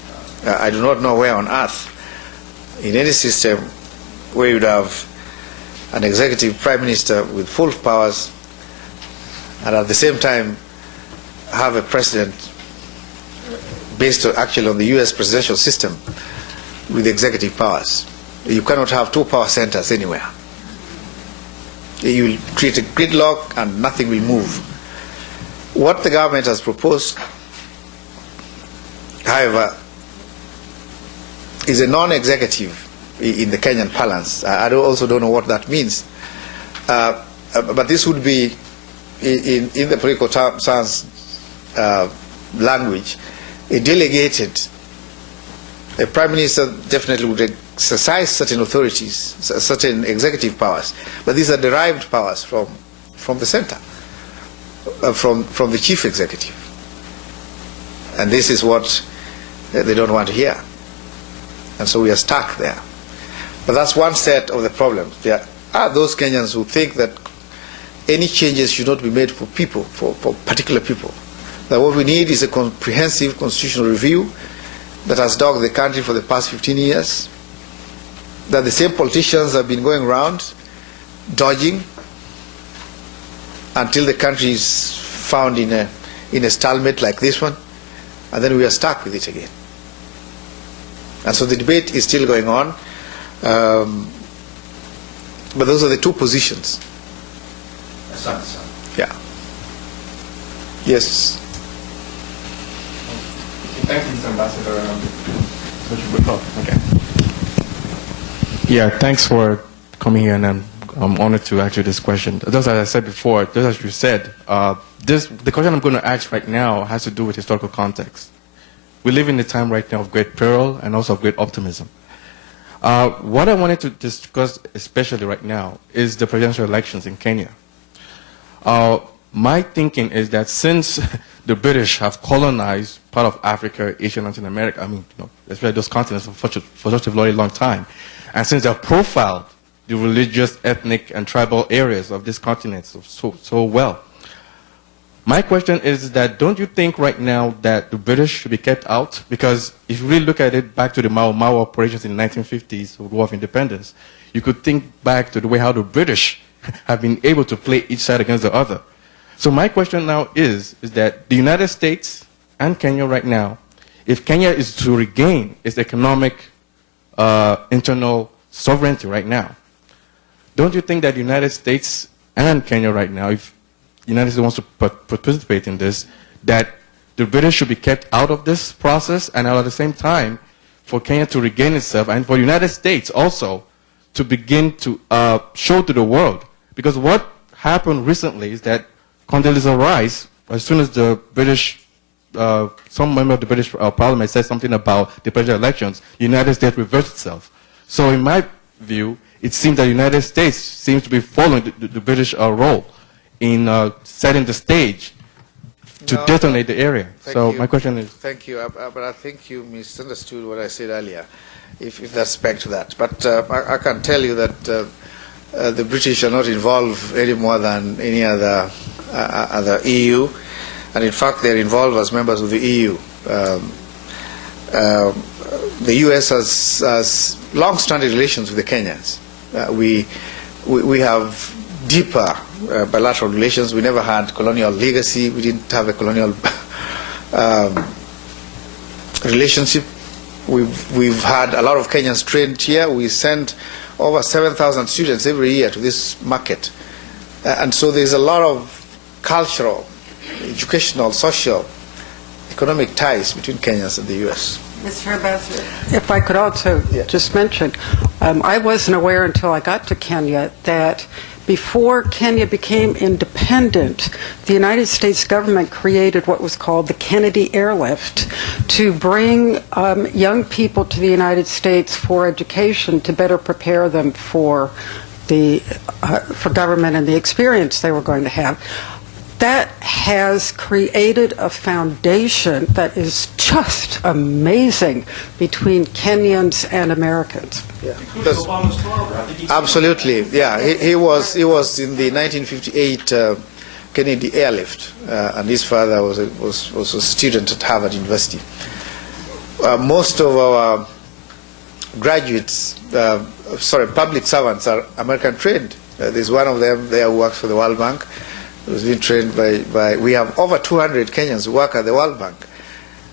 I do not know where on earth, in any system, where you would have an executive prime minister with full powers and at the same time have a president based actually on the US presidential system with executive powers. You cannot have two power centers anywhere. You will create a gridlock and nothing will move. What the government has proposed, however, is a non-executive in the Kenyan parlance. I also don't know what that means. But this would be, in the political science language, a delegated. A prime minister definitely would exercise certain authorities, certain executive powers, but these are derived powers from the center, from the chief executive. And this is what they don't want to hear. And so we are stuck there. But that's one set of the problems. There are those Kenyans who think that any changes should not be made for people, for particular people. That what we need is a comprehensive constitutional review that has dogged the country for the past 15 years, that the same politicians have been going around dodging until the country is found in a stalemate like this one, and then we are stuck with it again. And so the debate is still going on, but those are the two positions. Yeah. Yes. Thank you, Mr. Ambassador. Okay. Yeah, thanks for coming here, and I'm honored to ask you this question. Just as I said before, just as you said, the question I'm going to ask right now has to do with historical context. We live in a time right now of great peril and also of great optimism. What I wanted to discuss, especially right now, is the presidential elections in Kenya. My thinking is that since the British have colonized part of Africa, Asia, and Latin America, I mean, especially those continents for such a very long time, and since they have profiled the religious, ethnic, and tribal areas of these continents so well, my question is that don't you think right now that the British should be kept out? Because if you really look at it back to the Mau Mau operations in the 1950s, the War of Independence, you could think back to the way how the British have been able to play each side against the other. So my question now is that the United States and Kenya right now, if Kenya is to regain its economic internal sovereignty right now, don't you think that the United States and Kenya right now, if the United States wants to participate in this, that the British should be kept out of this process, and at the same time, for Kenya to regain itself, and for the United States also to begin to show to the world? Because what happened recently is that Condoleezza Rice, as soon as the British, some member of the British Parliament said something about the presidential elections, the United States reversed itself. So in my view, it seems that the United States seems to be following the British role in setting the stage to detonate the area. So my question is... Thank you, but I think you misunderstood what I said earlier, if that's back to that. But I can tell you that the British are not involved any more than any other EU, and in fact they're involved as members of the EU. The US has long-standing relations with the Kenyans. We have deeper bilateral relations. We never had colonial legacy. We didn't have a colonial relationship. We've had a lot of Kenyans trained here. We send over 7,000 students every year to this market. And so there's a lot of cultural, educational, social, economic ties between Kenyans and the U.S. Mr. Ambassador, if I could also just mention, I wasn't aware until I got to Kenya that before Kenya became independent, the United States government created what was called the Kennedy Airlift to bring young people to the United States for education to better prepare them for government and the experience they were going to have. That has created a foundation that is just amazing between Kenyans and Americans. Yeah. Obama's father, I think he Absolutely, yeah. He was in the 1958 Kennedy Airlift, and his father was a student at Harvard University. Most of our graduates, public servants are American trained. There's one of them there who works for the World Bank. He was being trained by we have over 200 Kenyans who work at the World Bank.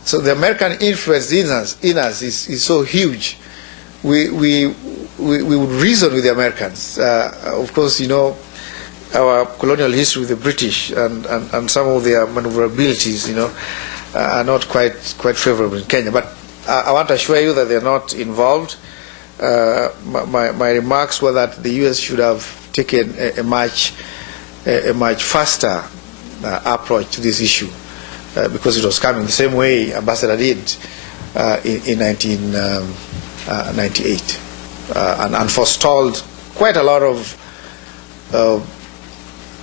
So the American influence in us is so huge. We would reason with the Americans. Of course, you know, our colonial history with the British and some of their maneuverabilities, you know, are not quite favorable in Kenya. But I want to assure you that they're not involved. My remarks were that the U.S. should have taken a much faster approach to this issue because it was coming the same way Ambassador did in 1998 and forestalled quite a lot of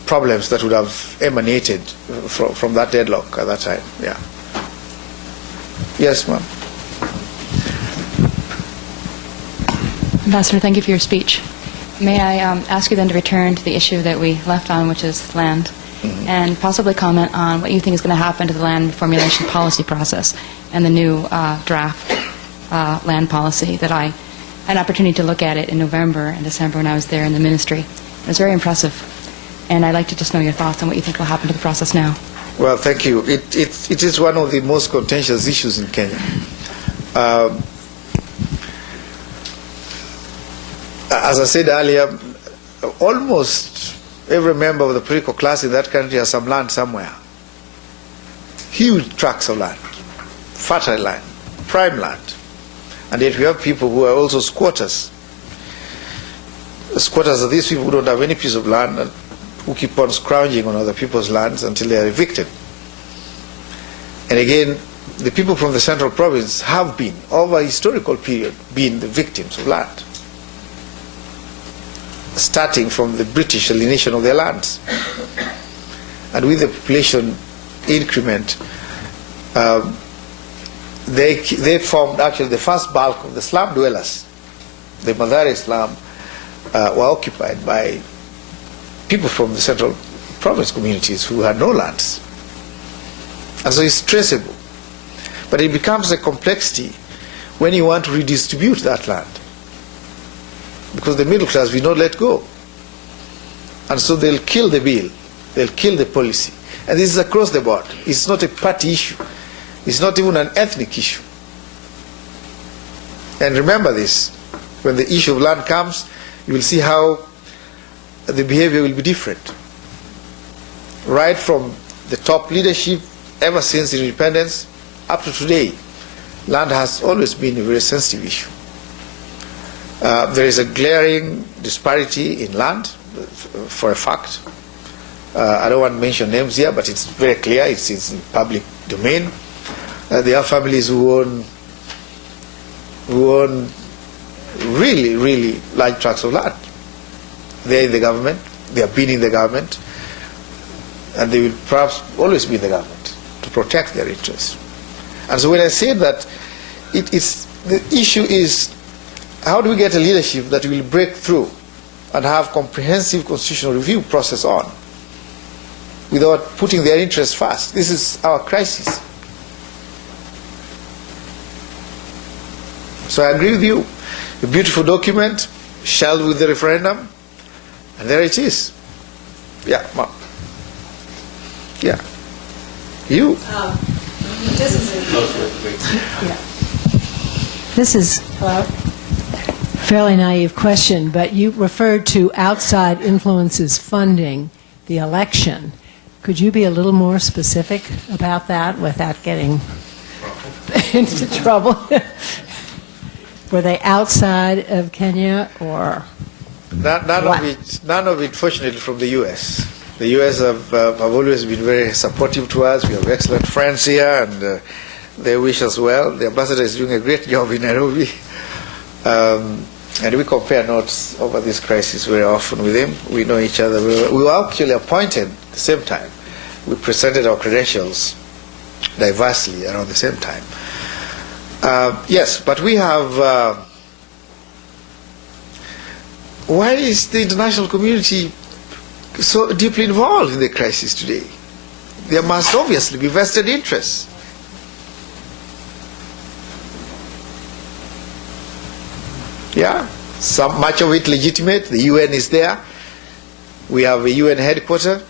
problems that would have emanated from that deadlock at that time. Yeah. Yes, ma'am. Ambassador, thank you for your speech. May I ask you then to return to the issue that we left on, which is land, and possibly comment on what you think is going to happen to the land formulation policy process and the new draft land policy that I had an opportunity to look at it in November and December when I was there in the ministry. It was very impressive, and I'd like to just know your thoughts on what you think will happen to the process now. Well, thank you. It is one of the most contentious issues in Kenya. As I said earlier, almost every member of the political class in that country has some land somewhere. Huge tracts of land, fertile land, prime land. And yet we have people who are also squatters. The squatters are these people who don't have any piece of land and who keep on scrounging on other people's lands until they are evicted. And again, the people from the central province have been, over a historical period, been the victims of land, starting from the British alienation of their lands. And with the population increment, they formed actually the first bulk of the slum dwellers. The Mathare slum were occupied by people from the central province communities who had no lands. And so it's traceable. But it becomes a complexity when you want to redistribute that land, because the middle class will not let go. And so they'll kill the bill, they'll kill the policy. And this is across the board. It's not a party issue. It's not even an ethnic issue. And remember this, when the issue of land comes, you will see how the behavior will be different. Right from the top leadership, ever since independence, up to today, land has always been a very sensitive issue. There is a glaring disparity in land, for a fact. I don't want to mention names here, but it's very clear, it's in public domain. There are families who own really, really large tracts of land. They're in the government, they have been in the government, and they will perhaps always be in the government to protect their interests. And so when I say that, the issue is, how do we get a leadership that will break through and have comprehensive constitutional review process on without putting their interests first? This is our crisis. So I agree with you. A beautiful document, shelved with the referendum, and there it is. Yeah, Mom. Yeah. You. This is a fairly naive question, but you referred to outside influences funding the election. Could you be a little more specific about that without getting into trouble? Were they outside of Kenya or? None of it, fortunately, from the U.S. The U.S. have always been very supportive to us. We have excellent friends here, and they wish us well. The ambassador is doing a great job in Nairobi. And we compare notes over this crisis very often with him. We know each other very well. We were actually appointed at the same time. We presented our credentials diversely around the same time. Yes, but we have... why is the international community so deeply involved in the crisis today? There must obviously be vested interests. Yeah, much of it legitimate. The UN is there. We have a UN headquarters.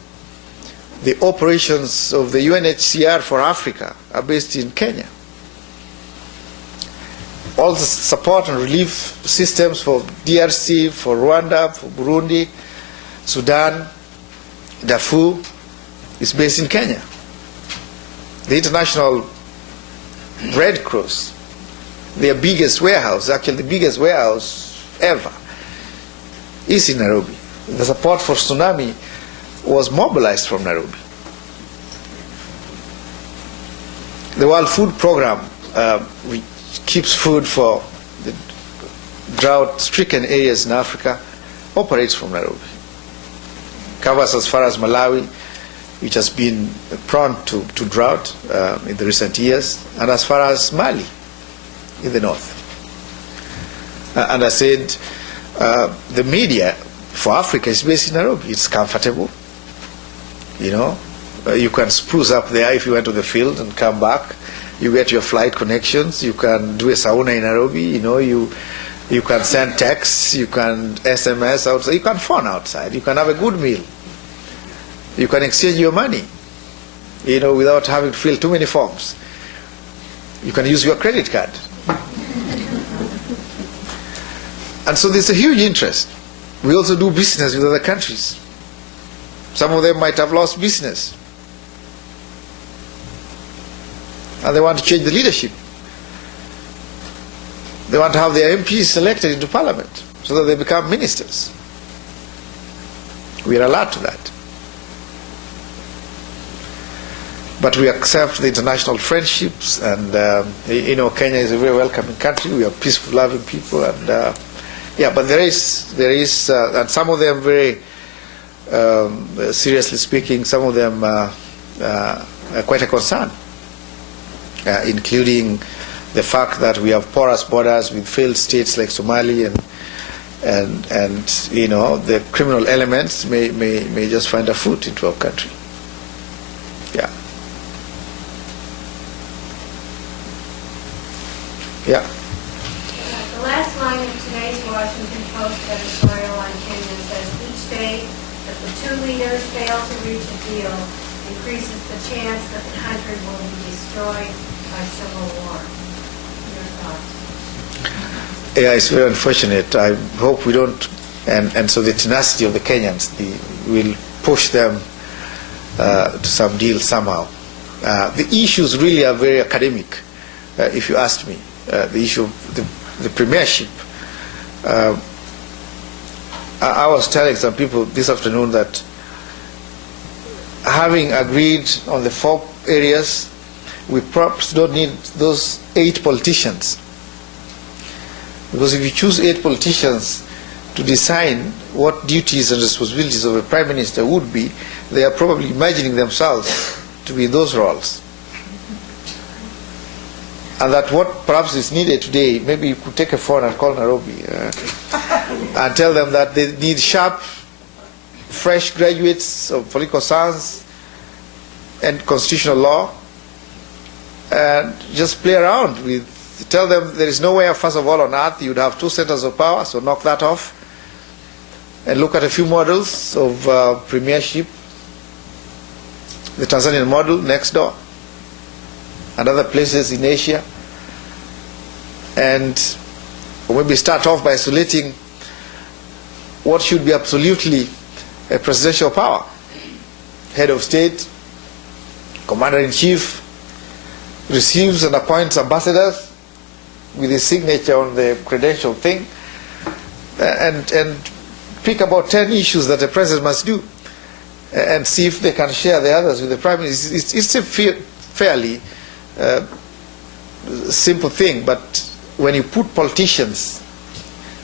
The operations of the UNHCR for Africa are based in Kenya. All the support and relief systems for DRC, for Rwanda, for Burundi, Sudan, Darfur is based in Kenya. The International Red Cross, their biggest warehouse, actually the biggest warehouse ever, is in Nairobi. The support for tsunami was mobilized from Nairobi. The World Food Program, which keeps food for the drought-stricken areas in Africa, operates from Nairobi. Covers as far as Malawi, which has been prone to drought in the recent years, and as far as Mali in the north. And I said, the media for Africa is based in Nairobi. It's comfortable. You know, you can spruce up there if you went to the field and come back. You get your flight connections. You can do a sauna in Nairobi. You know, you can send texts. You can SMS outside. You can phone outside. You can have a good meal. You can exchange your money, you know, without having to fill too many forms. You can use your credit card. And so there's a huge interest. We also do business with other countries. Some of them might have lost business. And they want to change the leadership. They want to have their MPs selected into parliament so that they become ministers. We are allowed to that. But we accept the international friendships, and you know, Kenya is a very welcoming country. We are peaceful, loving people, and yeah. But there is, and some of them very seriously speaking, some of them are quite a concern, including the fact that we have porous borders with failed states like Somali, and you know, the criminal elements may just find a foot into our country. Yeah. Yeah. The last line of today's Washington Post editorial on Kenya says, each day that the two leaders fail to reach a deal increases the chance that the country will be destroyed by civil war. Your thoughts? Yeah, it's very unfortunate. I hope we don't, and so the tenacity of the Kenyans will push them to some deal somehow. The issues really are very academic, if you asked me. The issue of the premiership. I was telling some people this afternoon that having agreed on the 4 areas, we perhaps don't need those 8 politicians. Because if you choose 8 politicians to decide what duties and responsibilities of a prime minister would be, they are probably imagining themselves to be in those roles. And that what perhaps is needed today, maybe you could take a phone and call Nairobi and tell them that they need sharp, fresh graduates of political science and constitutional law, and just play around with, tell them there is nowhere, first of all, on earth you'd have 2 centers of power, so knock that off, and look at a few models of premiership, the Tanzanian model next door, and other places in Asia, and maybe start off by isolating what should be absolutely a presidential power. Head of state, commander-in-chief, receives and appoints ambassadors with his signature on the credential thing, and pick about 10 issues that the president must do and see if they can share the others with the prime minister. It's a fairly simple thing, but when you put politicians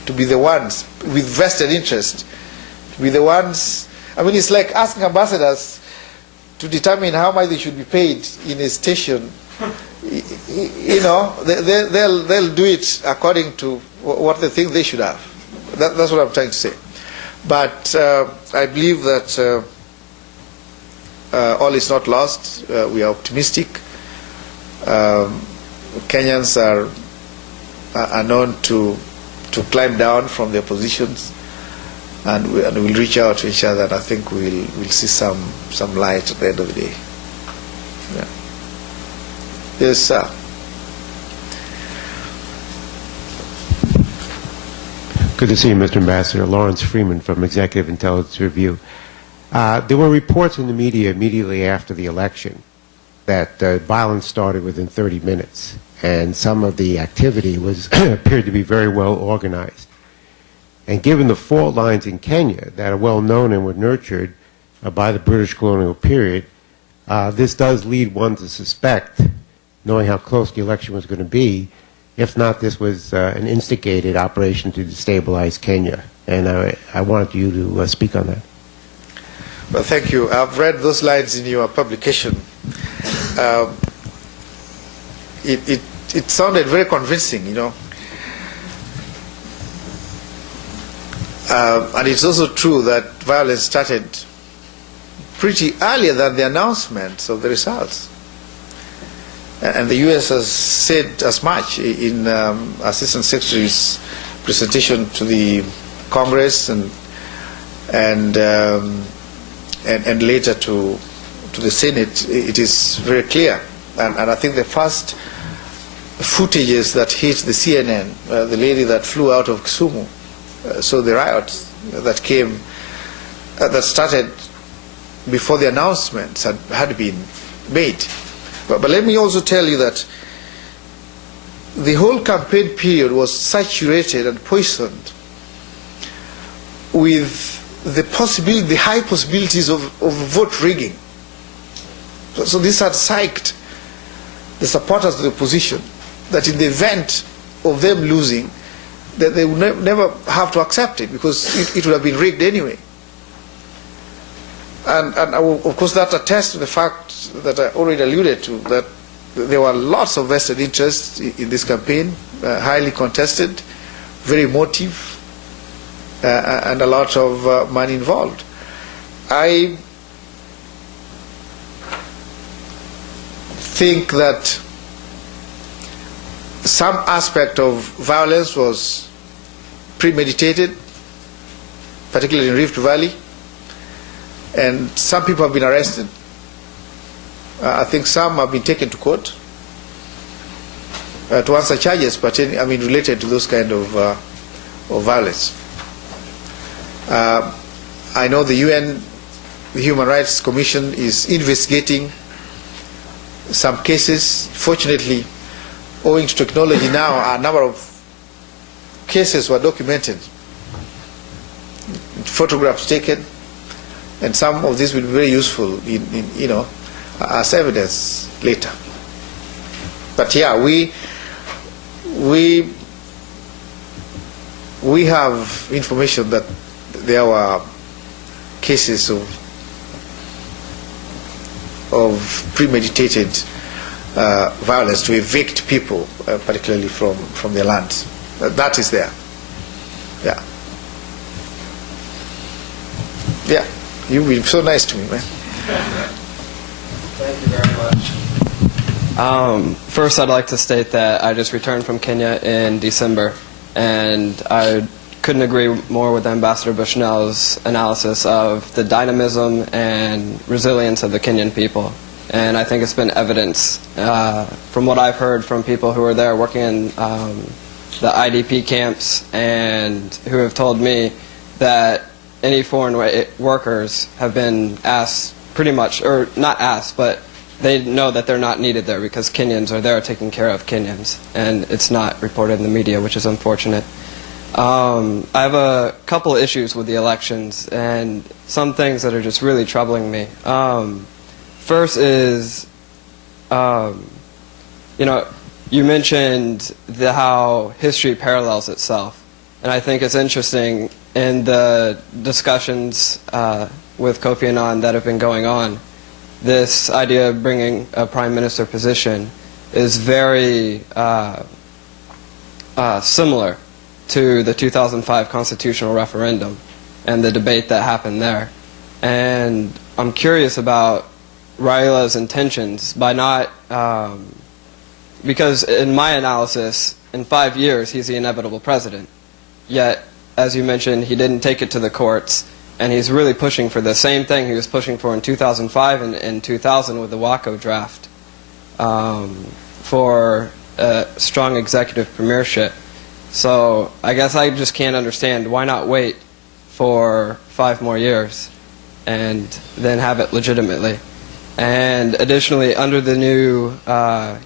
to be the ones with vested interest, to be the ones, I mean, it's like asking ambassadors to determine how much they should be paid in a station. You know, they'll do it according to what they think they should have. That's what I'm trying to say. But I believe that all is not lost. We are optimistic. Kenyans are known to climb down from their positions, and we'll reach out to each other, and I think we'll see some light at the end of the day. Yeah. Yes, sir. Good to see you, Mr. Ambassador. Lawrence Freeman from Executive Intelligence Review. There were reports in the media immediately after the election that violence started within 30 minutes, and some of the activity was appeared to be very well organized. And given the fault lines in Kenya that are well known and were nurtured by the British colonial period, this does lead one to suspect, knowing how close the election was going to be, if not this was an instigated operation to destabilize Kenya. And I wanted you to speak on that. Well, thank you. I've read those lines in your publication. It sounded very convincing, you know. And it's also true that violence started pretty earlier than the announcement of the results. And the U.S. has said as much in Assistant Secretary's presentation to the Congress and later to the Senate. It is very clear. And I think the first footages that hit the CNN, the lady that flew out of Kisumu, so the riots that came, that started before the announcements had been made. But let me also tell you that the whole campaign period was saturated and poisoned with the high possibilities of vote rigging. So this had psyched the supporters of the opposition that in the event of them losing, that they would never have to accept it because it would have been rigged anyway. And of course that attests to the fact that I already alluded to, that there were lots of vested interests in this campaign, highly contested, very emotive, and a lot of money involved. I think that some aspect of violence was premeditated, particularly in Rift Valley, and some people have been arrested. I think some have been taken to court to answer charges, but related to those kind of violence. I know the UN, the Human Rights Commission, is investigating some cases. Fortunately, owing to technology now, a number of cases were documented, photographs taken, and some of this will be very useful in as evidence later. But yeah, we have information that there were cases of premeditated violence to evict people, particularly from their lands. That is there. Yeah. Yeah. You've been so nice to me, man. Thank you very much. First, I'd like to state that I just returned from Kenya in December, and I couldn't agree more with Ambassador Bushnell's analysis of the dynamism and resilience of the Kenyan people. And I think it's been evidence from what I've heard from people who are there working in the IDP camps and who have told me that any foreign workers have been asked pretty much, or not asked, but they know that they're not needed there because Kenyans are there taking care of Kenyans. And it's not reported in the media, which is unfortunate. I have a couple of issues with the elections and some things that are just really troubling me. First is, you mentioned how history parallels itself, and I think it's interesting in the discussions with Kofi Annan that have been going on. This idea of bringing a prime minister position is very similar to the 2005 constitutional referendum and the debate that happened there. And I'm curious about Raila's intentions by not, because in my analysis, in 5 years, he's the inevitable president. Yet, as you mentioned, he didn't take it to the courts, and he's really pushing for the same thing he was pushing for in 2005 and in 2000 with the WACO draft for a strong executive premiership. So I guess I just can't understand why not wait for 5 more years and then have it legitimately. And additionally, under the new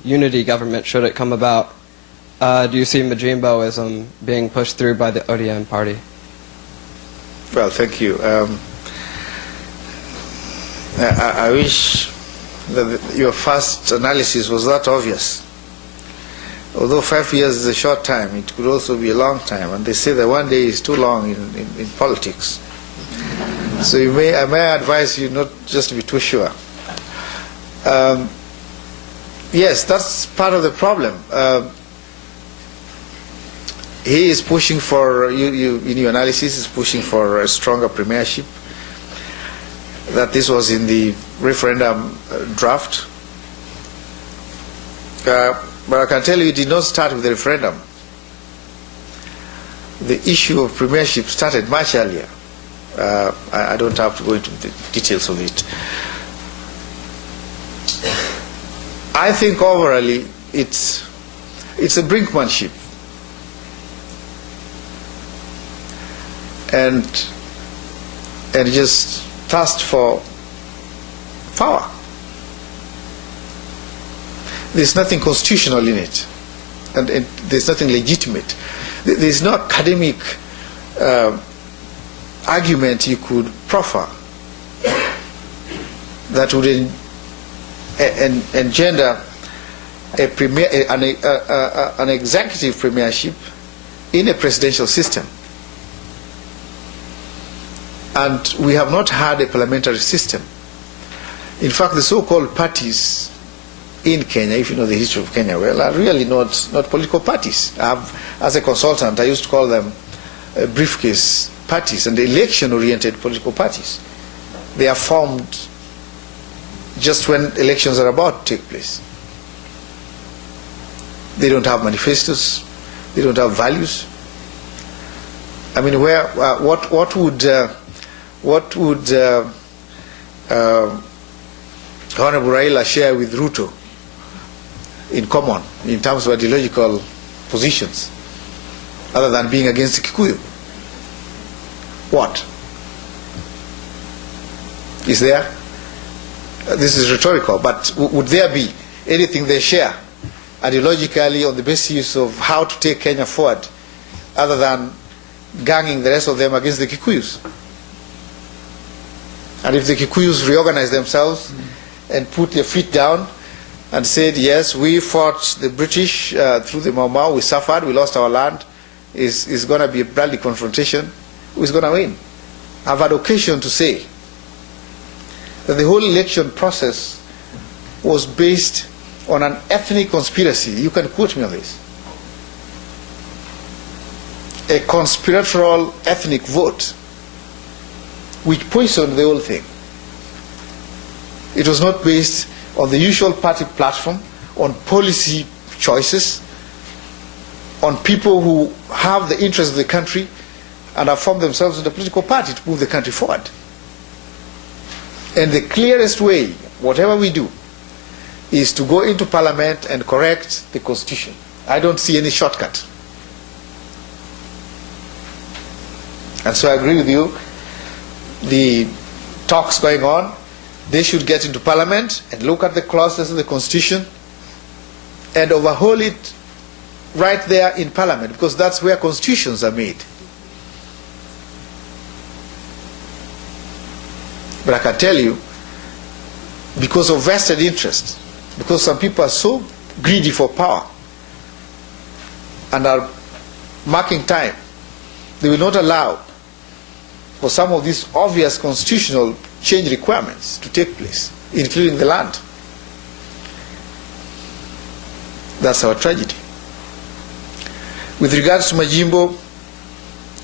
unity government, should it come about, do you see Majimboism being pushed through by the ODM party? Well, thank you. I wish that your first analysis was that obvious. Although 5 years is a short time, it could also be a long time. And they say that 1 day is too long in politics. So I may advise you not just to be too sure. Yes, that's part of the problem. He is pushing for, in your analysis, is pushing for a stronger premiership. That this was in the referendum draft. But I can tell you it did not start with the referendum. The issue of premiership started much earlier. I don't have to go into the details of it. I think overall it's a brinkmanship. And just thirst for power. There's nothing constitutional in it, and there's nothing legitimate. There's no academic argument you could proffer that would engender an executive premiership in a presidential system. And we have not had a parliamentary system. In fact, the so-called parties in Kenya, if you know the history of Kenya well, are really not political parties. As a consultant, I used to call them briefcase parties and election-oriented political parties. They are formed just when elections are about to take place. They don't have manifestos. They don't have values. I mean, what would Honorable Raila share with Ruto in common in terms of ideological positions, other than being against the Kikuyu? What? Is there? This is rhetorical, but would there be anything they share ideologically on the basis of how to take Kenya forward, other than ganging the rest of them against the Kikuyus? And if the Kikuyus reorganize themselves and put their feet down and said, yes, we fought the British through the Mau Mau, we suffered, we lost our land, is going to be a bloody confrontation, who is going to win? I've had occasion to say that the whole election process was based on an ethnic conspiracy. You can quote me on this. A conspiratorial ethnic vote which poisoned the whole thing. It was not based on the usual party platform, on policy choices, on people who have the interest of the country and have formed themselves into a political party to move the country forward. And the clearest way, whatever we do, is to go into Parliament and correct the Constitution. I don't see any shortcut. And so I agree with you. The talks going on, they should get into Parliament and look at the clauses of the Constitution and overhaul it right there in Parliament, because that's where constitutions are made. But I can tell you, because of vested interest, because some people are so greedy for power and are marking time, they will not allow for some of these obvious constitutional change requirements to take place, including the land. That's our tragedy. With regards to Majimbo,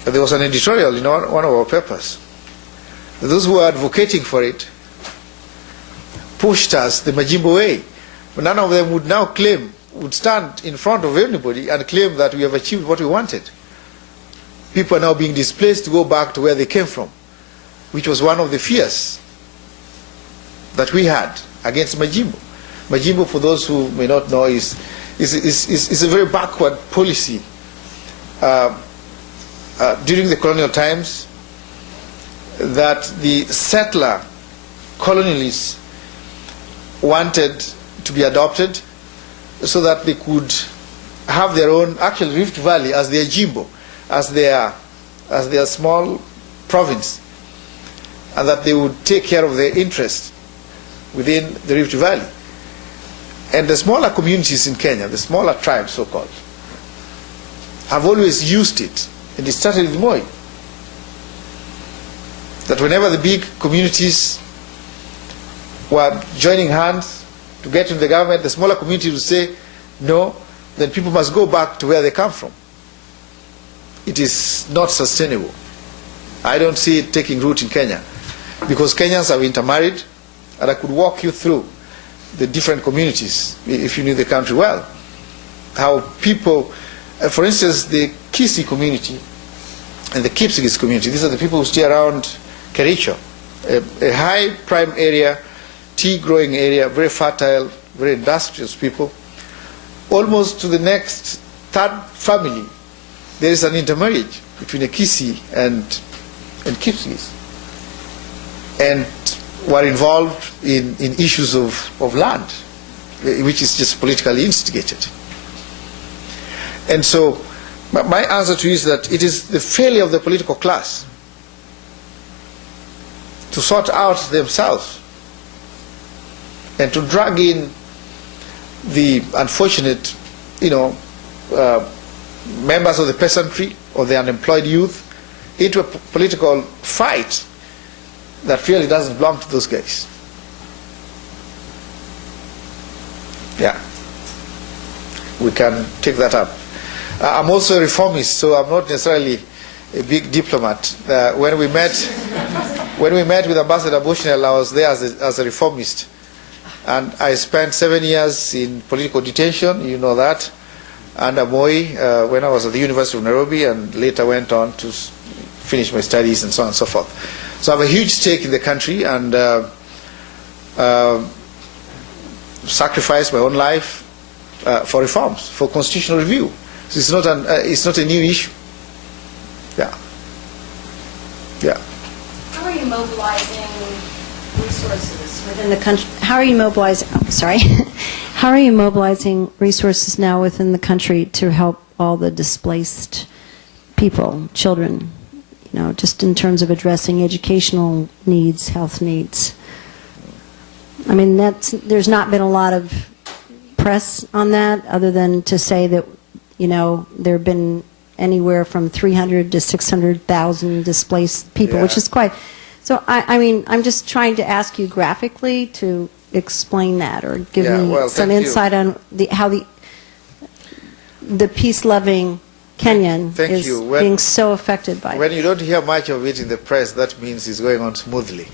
there was an editorial in one of our papers. Those who were advocating for it pushed us the Majimbo way. But none of them would now claim, would stand in front of anybody and claim that we have achieved what we wanted. People are now being displaced to go back to where they came from, which was one of the fears that we had against Majimbo. Majimbo, for those who may not know, is a very backward policy. During the colonial times, that the settler colonialists wanted to be adopted so that they could have their own, actual Rift Valley as their Jimbo, as their small province, and that they would take care of their interests within the Rift Valley. And the smaller communities in Kenya, the smaller tribes so-called, have always used it. And it started with Moi. That whenever the big communities were joining hands to get into the government, the smaller communities would say, no, then people must go back to where they come from. It is not sustainable. I don't see it taking root in Kenya, because Kenyans have intermarried, and I could walk you through the different communities, if you knew the country well. How people, for instance, the Kisii community and the Kipsigis community, these are the people who stay around Kericho, a high prime area, tea growing area, very fertile, very industrious people. Almost to the next third family, there is an intermarriage between a Kisii and Kipsigis, and were involved in issues of land, which is just politically instigated. And so my answer to you is that it is the failure of the political class to sort out themselves and to drag in the unfortunate, members of the peasantry or the unemployed youth into a political fight that really doesn't belong to those guys. Yeah, we can take that up. I'm also a reformist, so I'm not necessarily a big diplomat. When we met with Ambassador Bushnell, I was there as a reformist, and I spent 7 years in political detention. You know that, under Moi, when I was at the University of Nairobi, and later went on to finish my studies and so on and so forth. So I have a huge stake in the country, and sacrificed my own life for reforms, for constitutional review. So it's not a new issue. Yeah. Yeah. How are you mobilizing resources within the country? How are you mobilizing? Oh, sorry. How are you mobilizing resources now within the country to help all the displaced people, children? Just in terms of addressing educational needs, health needs. I mean, there's not been a lot of press on that, other than to say that, there have been anywhere from 300 to 600,000 displaced people, which is quite. So, I mean, I'm just trying to ask you graphically to explain that, or give me some insight on how the peace-loving Kenyan is being so affected by it. When you don't hear much of it in the press, that means it's going on smoothly.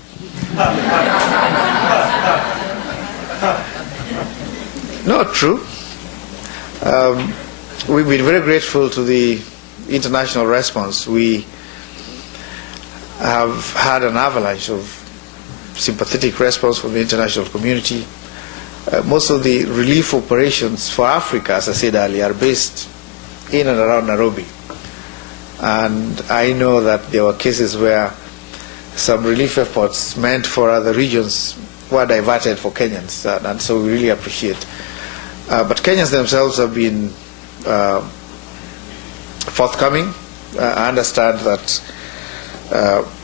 Not true. We've been very grateful to the international response. We have had an avalanche of sympathetic response from the international community. Most of the relief operations for Africa, as I said earlier, are based in and around Nairobi. And I know that there were cases where some relief efforts meant for other regions were diverted for Kenyans, and so we really appreciate. But Kenyans themselves have been forthcoming. I understand that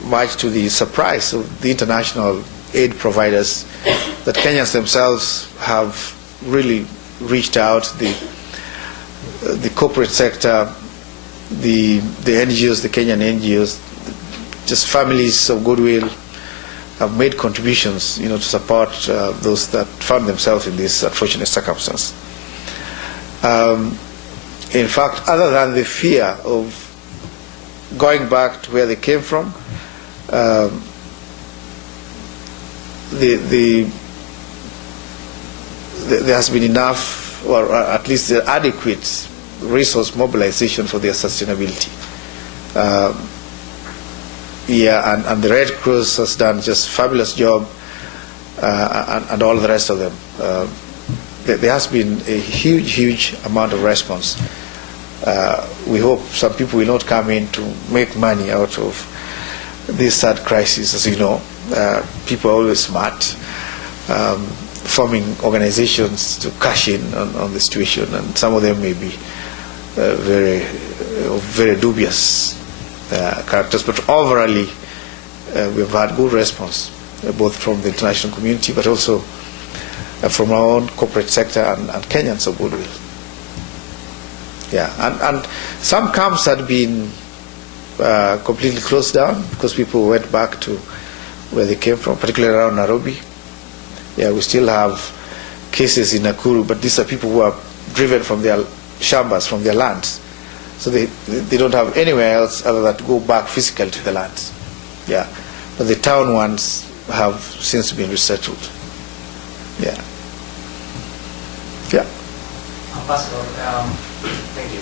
much to the surprise of the international aid providers, that Kenyans themselves have really reached out, the corporate sector, the NGOs, the Kenyan NGOs, just families of goodwill have made contributions, to support those that found themselves in this unfortunate circumstance. In fact, other than the fear of going back to where they came from, there has been enough, or at least adequate resource mobilization for their sustainability. And the Red Cross has done just a fabulous job, and all the rest of them. There has been a huge amount of response. We hope some people will not come in to make money out of this sad crisis. As you know, people are always smart, forming organizations to cash in on the situation, and some of them may be very dubious characters. But overall, we've had good response, both from the international community, but also from our own corporate sector and Kenyans of goodwill. And some camps had been completely closed down because people went back to where they came from, particularly around Nairobi. We still have cases in Nakuru, but these are people who are driven from their shambas, from their lands. So they don't have anywhere else other than to go back physically to the lands. But the town ones have since been resettled. Ambassador, thank you.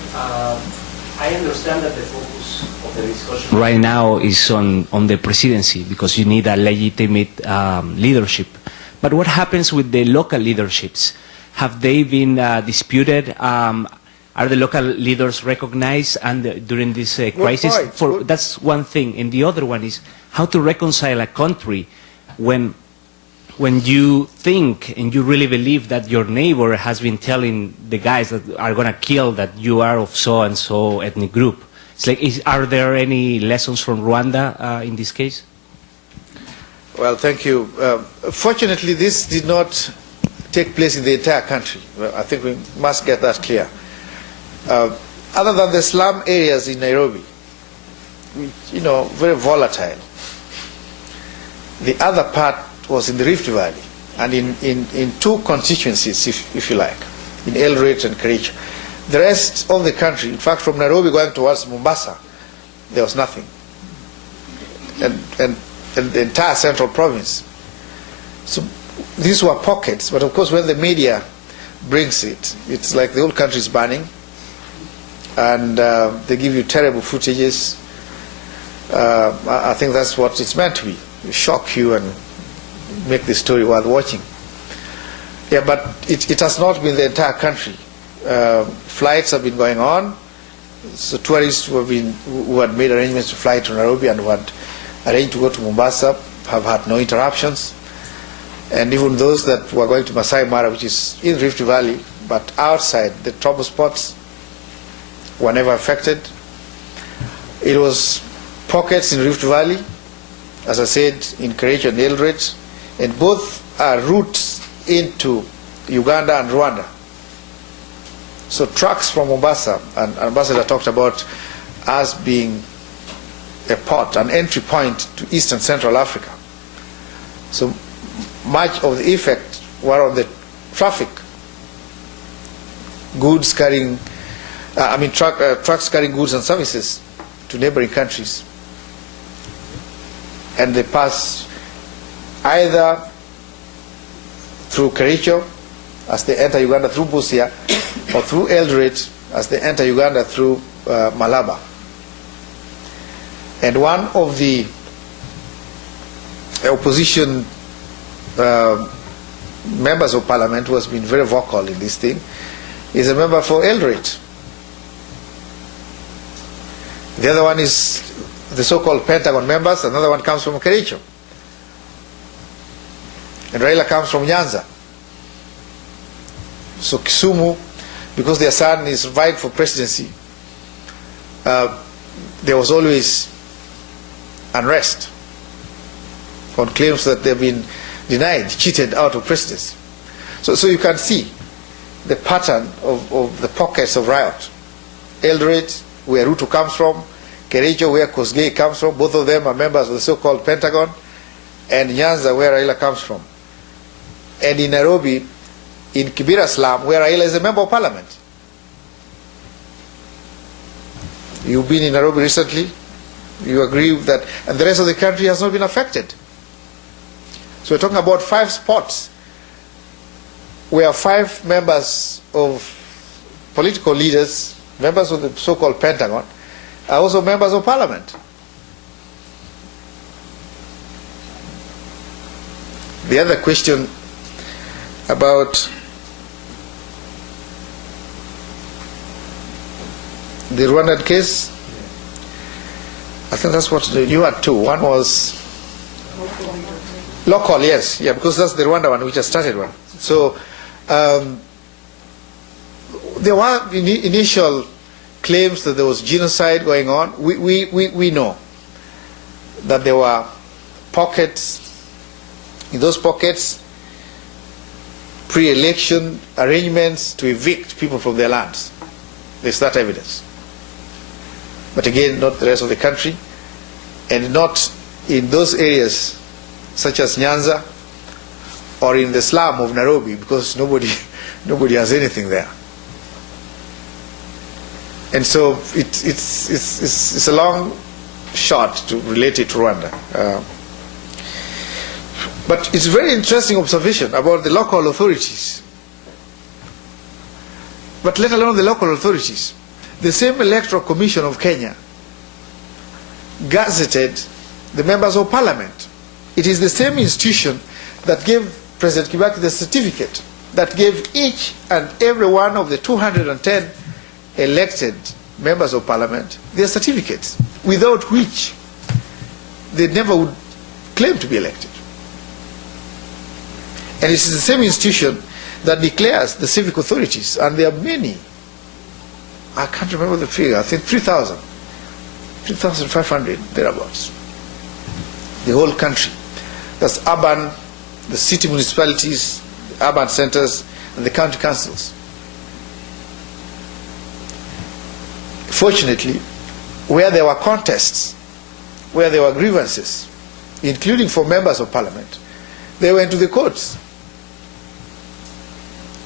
I understand that the focus of the discussion right now is on the presidency, because you need a legitimate leadership. But what happens with the local leaderships? Have they been disputed? Are the local leaders recognized during this crisis? That's one thing. And the other one is how to reconcile a country when you think and you really believe that your neighbor has been telling the guys that are going to kill that you are of so-and-so ethnic group. It's like, are there any lessons from Rwanda in this case? Well, thank you. Fortunately, this did not take place in the entire country. I think we must get that clear. Other than the slum areas in Nairobi, very volatile. The other part was in the Rift Valley, and in two constituencies, if you like, in Eldoret and Kericho. The rest of the country, in fact, from Nairobi going towards Mombasa, there was nothing. And the entire central province. So these were pockets, but of course when the media brings it, it's like the whole country is burning, and they give you terrible footages. I think that's what it's meant to be, shock you and make the story worth watching. But it has not been the entire country. Flights have been going on, so tourists who had made arrangements to fly to Nairobi and who had arranged to go to Mombasa have had no interruptions. And even those that were going to Masai Mara, which is in Rift Valley, but outside the trouble spots, were never affected. It was pockets in Rift Valley, as I said, in Kericho and Eldoret, and both are routes into Uganda and Rwanda. So trucks from Mombasa, and Ambassador talked about us being a port, an entry point to East and Central Africa. So much of the effect were on the traffic, goods carrying, trucks carrying goods and services to neighboring countries. And they pass either through Kericho as they enter Uganda through Busia, or through Eldoret as they enter Uganda through Malaba. And one of the opposition members of parliament who has been very vocal in this thing is a member for Eldoret. The other one is the so-called Pentagon members. Another one comes from Kericho. And Raila comes from Nyanza. So Kisumu because their son is vying for presidency, there was always unrest on claims that they've been denied, cheated out of presidency. So you can see the pattern of the pockets of riot. Eldoret, where Ruto comes from, Kericho, where Kosgei comes from, both of them are members of the so-called Pentagon, and Nyanza, where Raila comes from. And in Nairobi, in Kibera slum, where Raila is a member of parliament. You've been in Nairobi recently, you agree with that, and the rest of the country has not been affected. So we're talking about 5 spots where 5 members of political leaders, members of the so-called Pentagon, are also members of parliament. The other question about the Rwandan case, I think that's what you had two. One was local, yes, yeah, because that's the Rwanda one, which has started one. So there were initial claims that there was genocide going on. We know that there were pockets. In those pockets, pre-election arrangements to evict people from their lands. There's that evidence. But again, not the rest of the country, and not in those areas such as Nyanza or in the slum of Nairobi, because nobody has anything there. And so it's a long shot to relate it to Rwanda. But it's a very interesting observation about the local authorities. But let alone the local authorities. The same Electoral Commission of Kenya gazetted the members of parliament. It is the same institution that gave President Kibaki the certificate, that gave each and every one of the 210 elected members of parliament their certificates, without which they never would claim to be elected. And it is the same institution that declares the civic authorities, and there are many. I can't remember the figure, I think 3,000, 3,500, thereabouts. The whole country. That's urban, the city municipalities, the urban centers, and the county councils. Fortunately, where there were contests, where there were grievances, including for members of parliament, they went to the courts.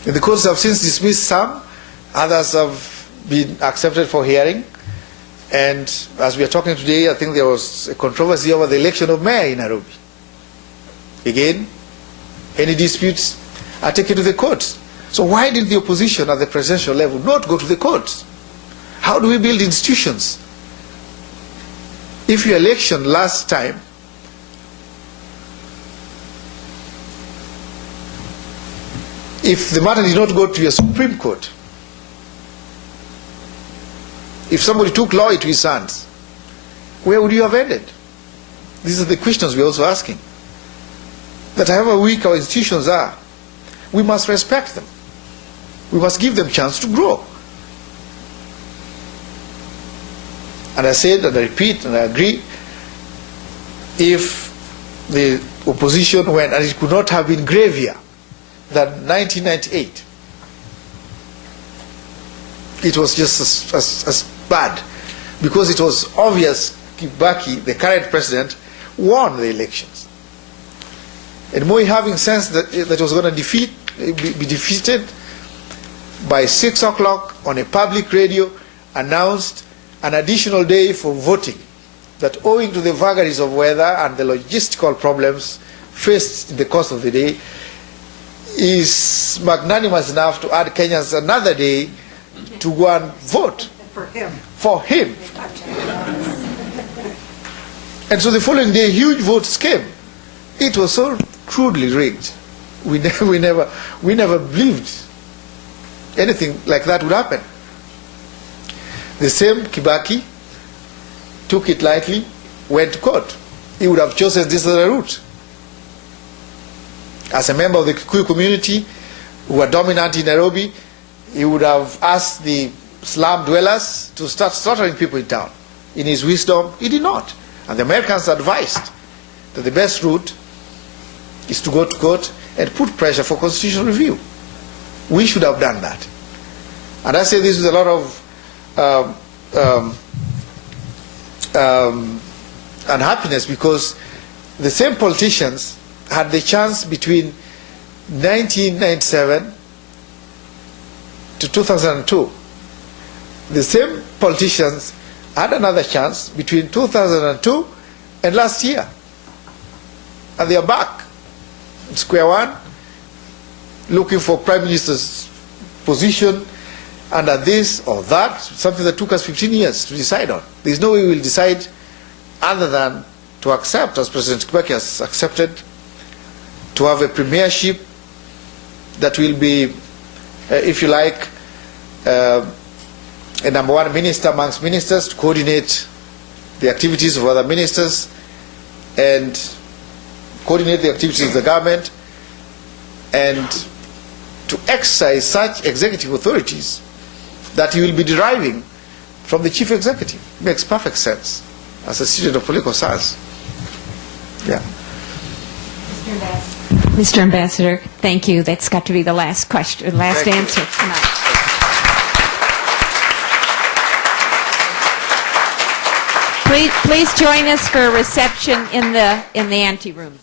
And the courts have since dismissed some, others have been accepted for hearing. And as we are talking today, I think there was a controversy over the election of mayor in Nairobi. Again, any disputes are taken to the courts. So why did the opposition at the presidential level not go to the courts? How do we build institutions? If your election last time if the matter did not go to your Supreme Court, if somebody took law into his hands, where would you have ended? These are the questions we're also asking. That however weak our institutions are, we must respect them. We must give them a chance to grow. And I said, and I repeat, and I agree, if the opposition went, and it could not have been graver than 1998, it was just as bad, because it was obvious Kibaki, the current president, won the elections. And Moi, having sensed that it was going to be defeated, by 6 o'clock on a public radio announced an additional day for voting, that owing to the vagaries of weather and the logistical problems faced in the course of the day, is magnanimous enough to add Kenyans another day to go and vote For him. for him. And so the following day, huge votes came. It was so crudely rigged. We never believed anything like that would happen. The same Kibaki took it lightly, went to court. He would have chosen this other route. As a member of the Kikuyu community who are dominant in Nairobi, he would have asked the slum dwellers to start slaughtering people in town. In his wisdom, he did not. And the Americans advised that the best route is to go to court and put pressure for constitutional review. We should have done that. And I say this with a lot of unhappiness, because the same politicians had the chance between 1997 to 2002. The same politicians had another chance between 2002 and last year. And they are back in square one, looking for Prime Minister's position under this or that, something that took us 15 years to decide on. There's no way we will decide other than to accept, as President Kibaki has accepted, to have a premiership that will be, if you like, a number one minister amongst ministers to coordinate the activities of other ministers and coordinate the activities of the government and to exercise such executive authorities that he will be deriving from the chief executive. Makes perfect sense as a student of political science. Yeah. Mr. Ambassador, thank you. That's got to be the last question, last answer tonight. Please join us for a reception in the anteroom.